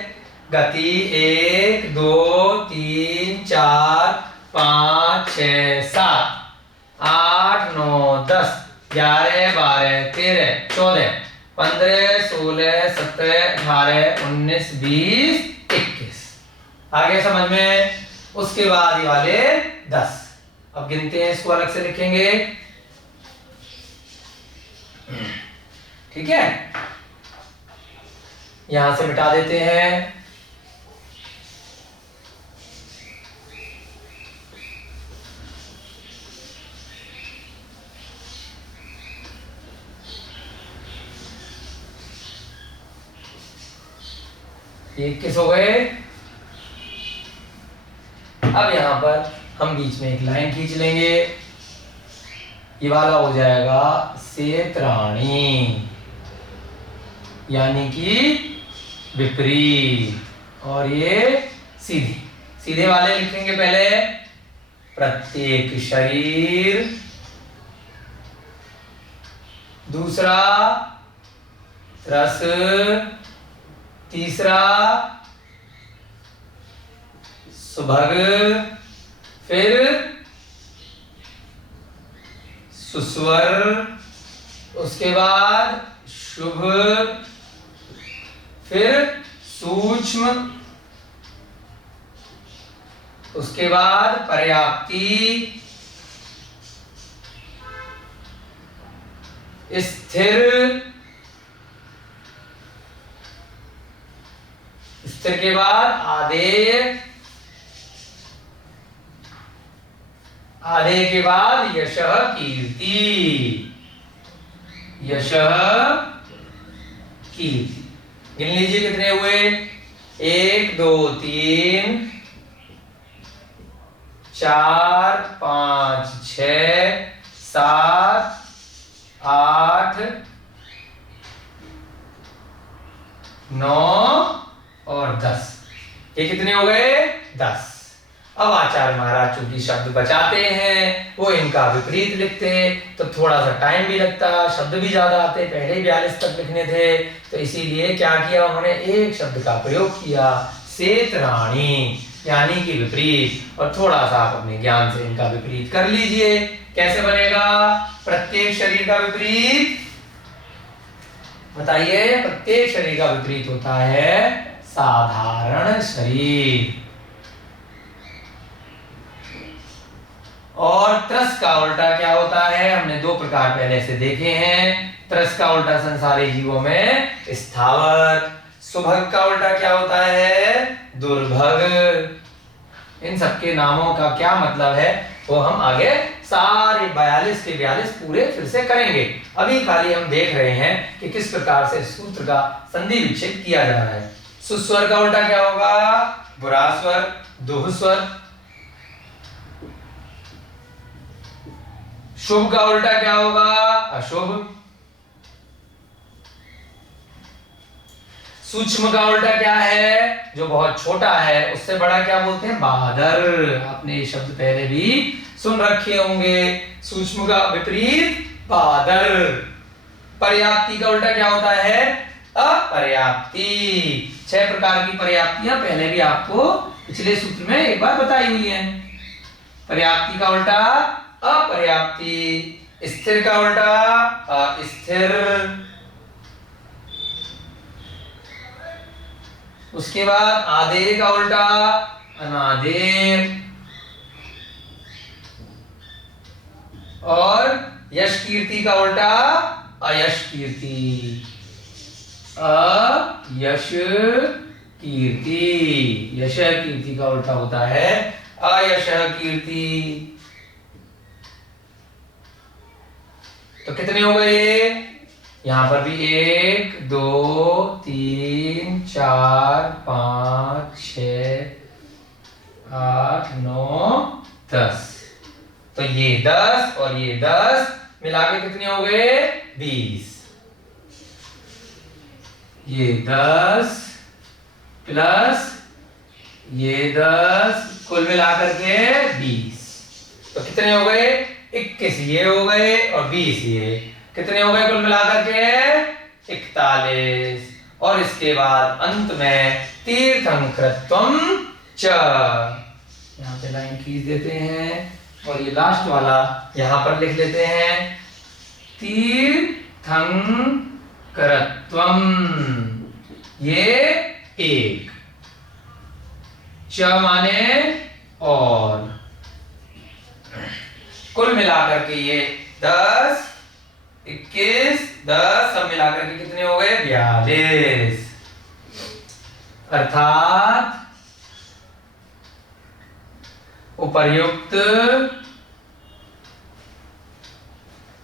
गति 1 2 3 4 5 6 7 8 9 10 11 12 13 14 15 16 17 18 19 20 21। आगे समझ में। उसके बाद ये वाले 10 अब गिनते हैं इसको अलग से लिखेंगे ठीक है। यहां से मिटा देते हैं ये 21 हो गए। अब यहां पर हम बीच में एक लाइन खींच लेंगे ये वाला हो जाएगा क्षेत्राणी यानी कि विपरीत और ये सीधे सीधे वाले लिखेंगे पहले प्रत्येक शरीर दूसरा रस तीसरा सुभग फिर सुस्वर उसके बाद शुभ, फिर सूक्ष्म, उसके बाद पर्याप्ति, स्थिर, स्थिर के बाद आदेय, आदेय के बाद यशः कीर्ति, यशः कीर्ति। गिन लीजिए कितने हुए, 1 2 3 4 5 6 7 8 9 और 10। ये कितने हो गए, 10। अब आचार्य महाराज चूंकि शब्द बचाते हैं, वो इनका विपरीत लिखते हैं, तो थोड़ा सा टाइम भी लगता, शब्द भी ज्यादा आते, पहले 42 तक लिखने थे, तो इसीलिए क्या किया उन्होंने, एक शब्द का प्रयोग किया, सेतराणी, यानी कि विपरीत। और थोड़ा सा आप अपने ज्ञान से इनका विपरीत कर लीजिए। कैसे बनेगा प्रत्येक शरीर का विपरीत, बताइए। प्रत्येक शरीर का विपरीत होता है साधारण शरीर। और त्रस का उल्टा क्या होता है, हमने 2 प्रकार पहले से देखे हैं। त्रस का उल्टा संसारी जीवों में स्थावर, सुभग का उल्टा क्या होता है, दुर्भग। इन सबके नामों का क्या मतलब है वो हम आगे सारे 42 के 42 पूरे फिर से करेंगे। अभी खाली हम देख रहे हैं कि किस प्रकार से सूत्र का संधि विच्छेद किया जा रहा है। सुस्वर का उल्टा क्या होगा, बुरा स्वर, दुःस्वर। शुभ का उल्टा क्या होगा, अशुभ। सूक्ष्म का उल्टा क्या है, जो बहुत छोटा है, उससे बड़ा क्या बोलते हैं, बादर। आपने ये शब्द पहले भी सुन रखे होंगे। सूक्ष्म का विपरीत बादर। पर्याप्ति का उल्टा क्या होता है, अपर्याप्ति। 6 प्रकार की पर्याप्तियां पहले भी आपको पिछले सूत्र में एक बार बताई हुई हैं। पर्याप्ति का उल्टा अपर्याप्ति, स्थिर का उल्टा अस्थिर, उसके बाद आदेय का उल्टा अनादेय, और यश कीर्ति का उल्टा अयश कीर्ति, अयश कीर्ति। यश कीर्ति का उल्टा होता है अयश कीर्ति। तो कितने हो गए, यहां पर भी 1 2 3 4 5 6 8 9 10। तो ये 10 और ये 10 मिला के कितने हो गए, 20। ये 10 प्लस ये 10 कुल मिलाकर के 20। तो कितने हो गए, 21 ये हो गए और 20 ये। कितने हो गए कुल मिलाकर के, 41। और इसके बाद अंत में तीर्थंकृत्वम च, यहाँ पे लाइन खींच देते हैं और ये लास्ट वाला यहां पर लिख लेते हैं, तीर्थंकरत्वम। ये 1, च माने और, कुल मिलाकर के ये 10 21 10 सब मिलाकर के कितने हो गए, 42। अर्थात उपर्युक्त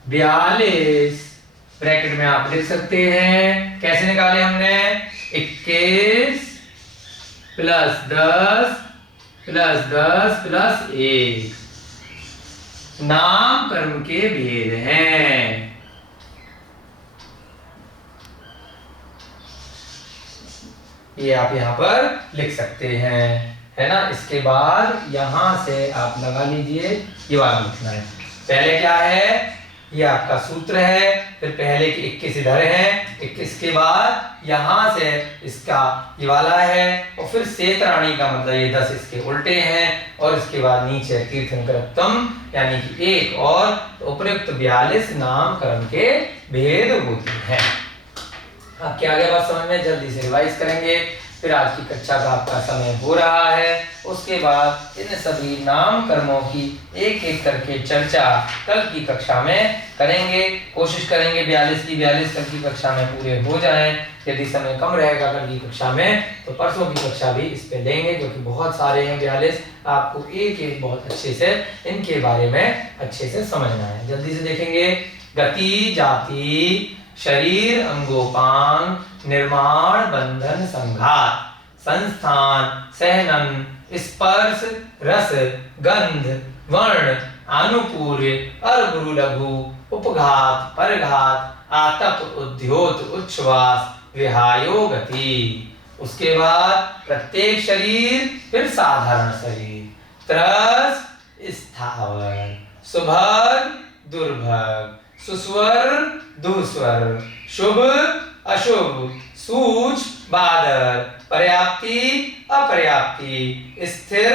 42 ब्रैकेट में आप लिख सकते हैं। कैसे निकाले हमने, 21 प्लस 10 प्लस 10 प्लस 1। नाम कर्म के भेद हैं। ये आप यहां पर लिख सकते हैं, है ना। इसके बाद यहां से आप लगा लीजिए, ये वाला लिखना है। पहले क्या है, ये आपका सूत्र है। फिर पहले के 21 इधर हैं, 21 के बाद यहाँ से इसका ये वाला है, और फिर सेतराणी का मतलब ये 10 इसके उल्टे हैं, और इसके बाद नीचे तीर्थंकरत्वम यानी कि एक और उपयुक्त 42 नामकरण के भेद होते हैं। अब क्या आगे बात समझ में, जल्दी से रिवाइज करेंगे। फिर आज की कक्षा का आपका समय हो रहा है, उसके बाद इन सभी नाम कर्मों की एक एक करके चर्चा कल की कक्षा में करेंगे। कोशिश करेंगे 42 की 42 कल की कक्षा में पूरे हो जाएं। यदि समय कम रहेगा कल की कक्षा में तो परसों की कक्षा भी इस पे लेंगे, क्योंकि बहुत सारे हैं 42, आपको एक एक बहुत अच्छे से इनके बारे में अच्छे से समझना है। जल्दी से देखेंगे। गति, जाति, शरीर, अंगोपांग, निर्माण, बंधन, संघात, संस्थान, सहनन, स्पर्श, रस, गंध, वर्ण, आनुपूर्य, अर्गुरु लघु, उपघात, परघात, आतप, उद्योत, उच्छ्वास, विहायो गति। उसके बाद प्रत्येक शरीर, फिर साधारण शरीर, त्रस, स्थावर, सुभग, दुर्भग, सुस्वर, दुस्वर, शुभ, अशुभ, सूच, बादर, पर्याप्ति, अपर्याप्ति, स्थिर,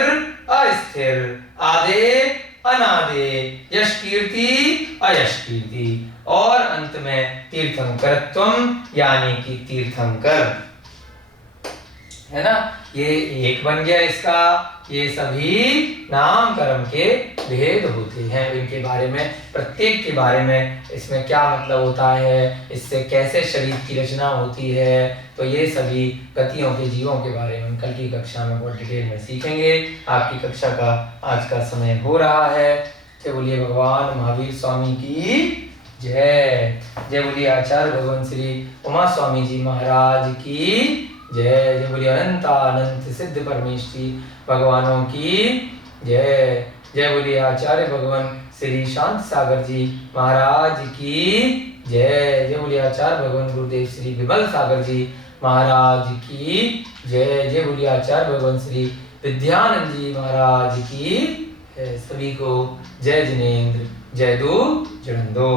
अस्थिर, आदे, अनादे, यश कीर्ति, अयश कीर्ति, और अंत में तीर्थंकरत्वम यानी कि तीर्थंकर, है ना। ये एक बन गया इसका। ये सभी नाम कर्म के भेद होते हैं, इनके बारे में प्रत्येक के बारे में इसमें क्या मतलब होता है, इससे कैसे शरीर की रचना होती है, तो ये सभी गतियों के जीवों के बारे में कल की कक्षा में बहुत डिटेल में सीखेंगे। आपकी कक्षा का आज का समय हो रहा है। जय बोलिए भगवान महावीर स्वामी की जय। जय बोलिए आचार्य भगवान श्री उमा स्वामी जी महाराज की जय। जय बोलिए अनंत अनंत सिद्ध परमेश्वरी भगवानों की जय। जय बोलिए आचार्य भगवान श्री शांत सागर जी महाराज की जय। जय बोलिए आचार्य भगवान गुरुदेव श्री विमल सागर जी महाराज की जय। जय बोलिए आचार्य भगवान श्री विद्यानंद जी महाराज की। सभी को जय जिनेन्द्र, जय दो जड़ंदो।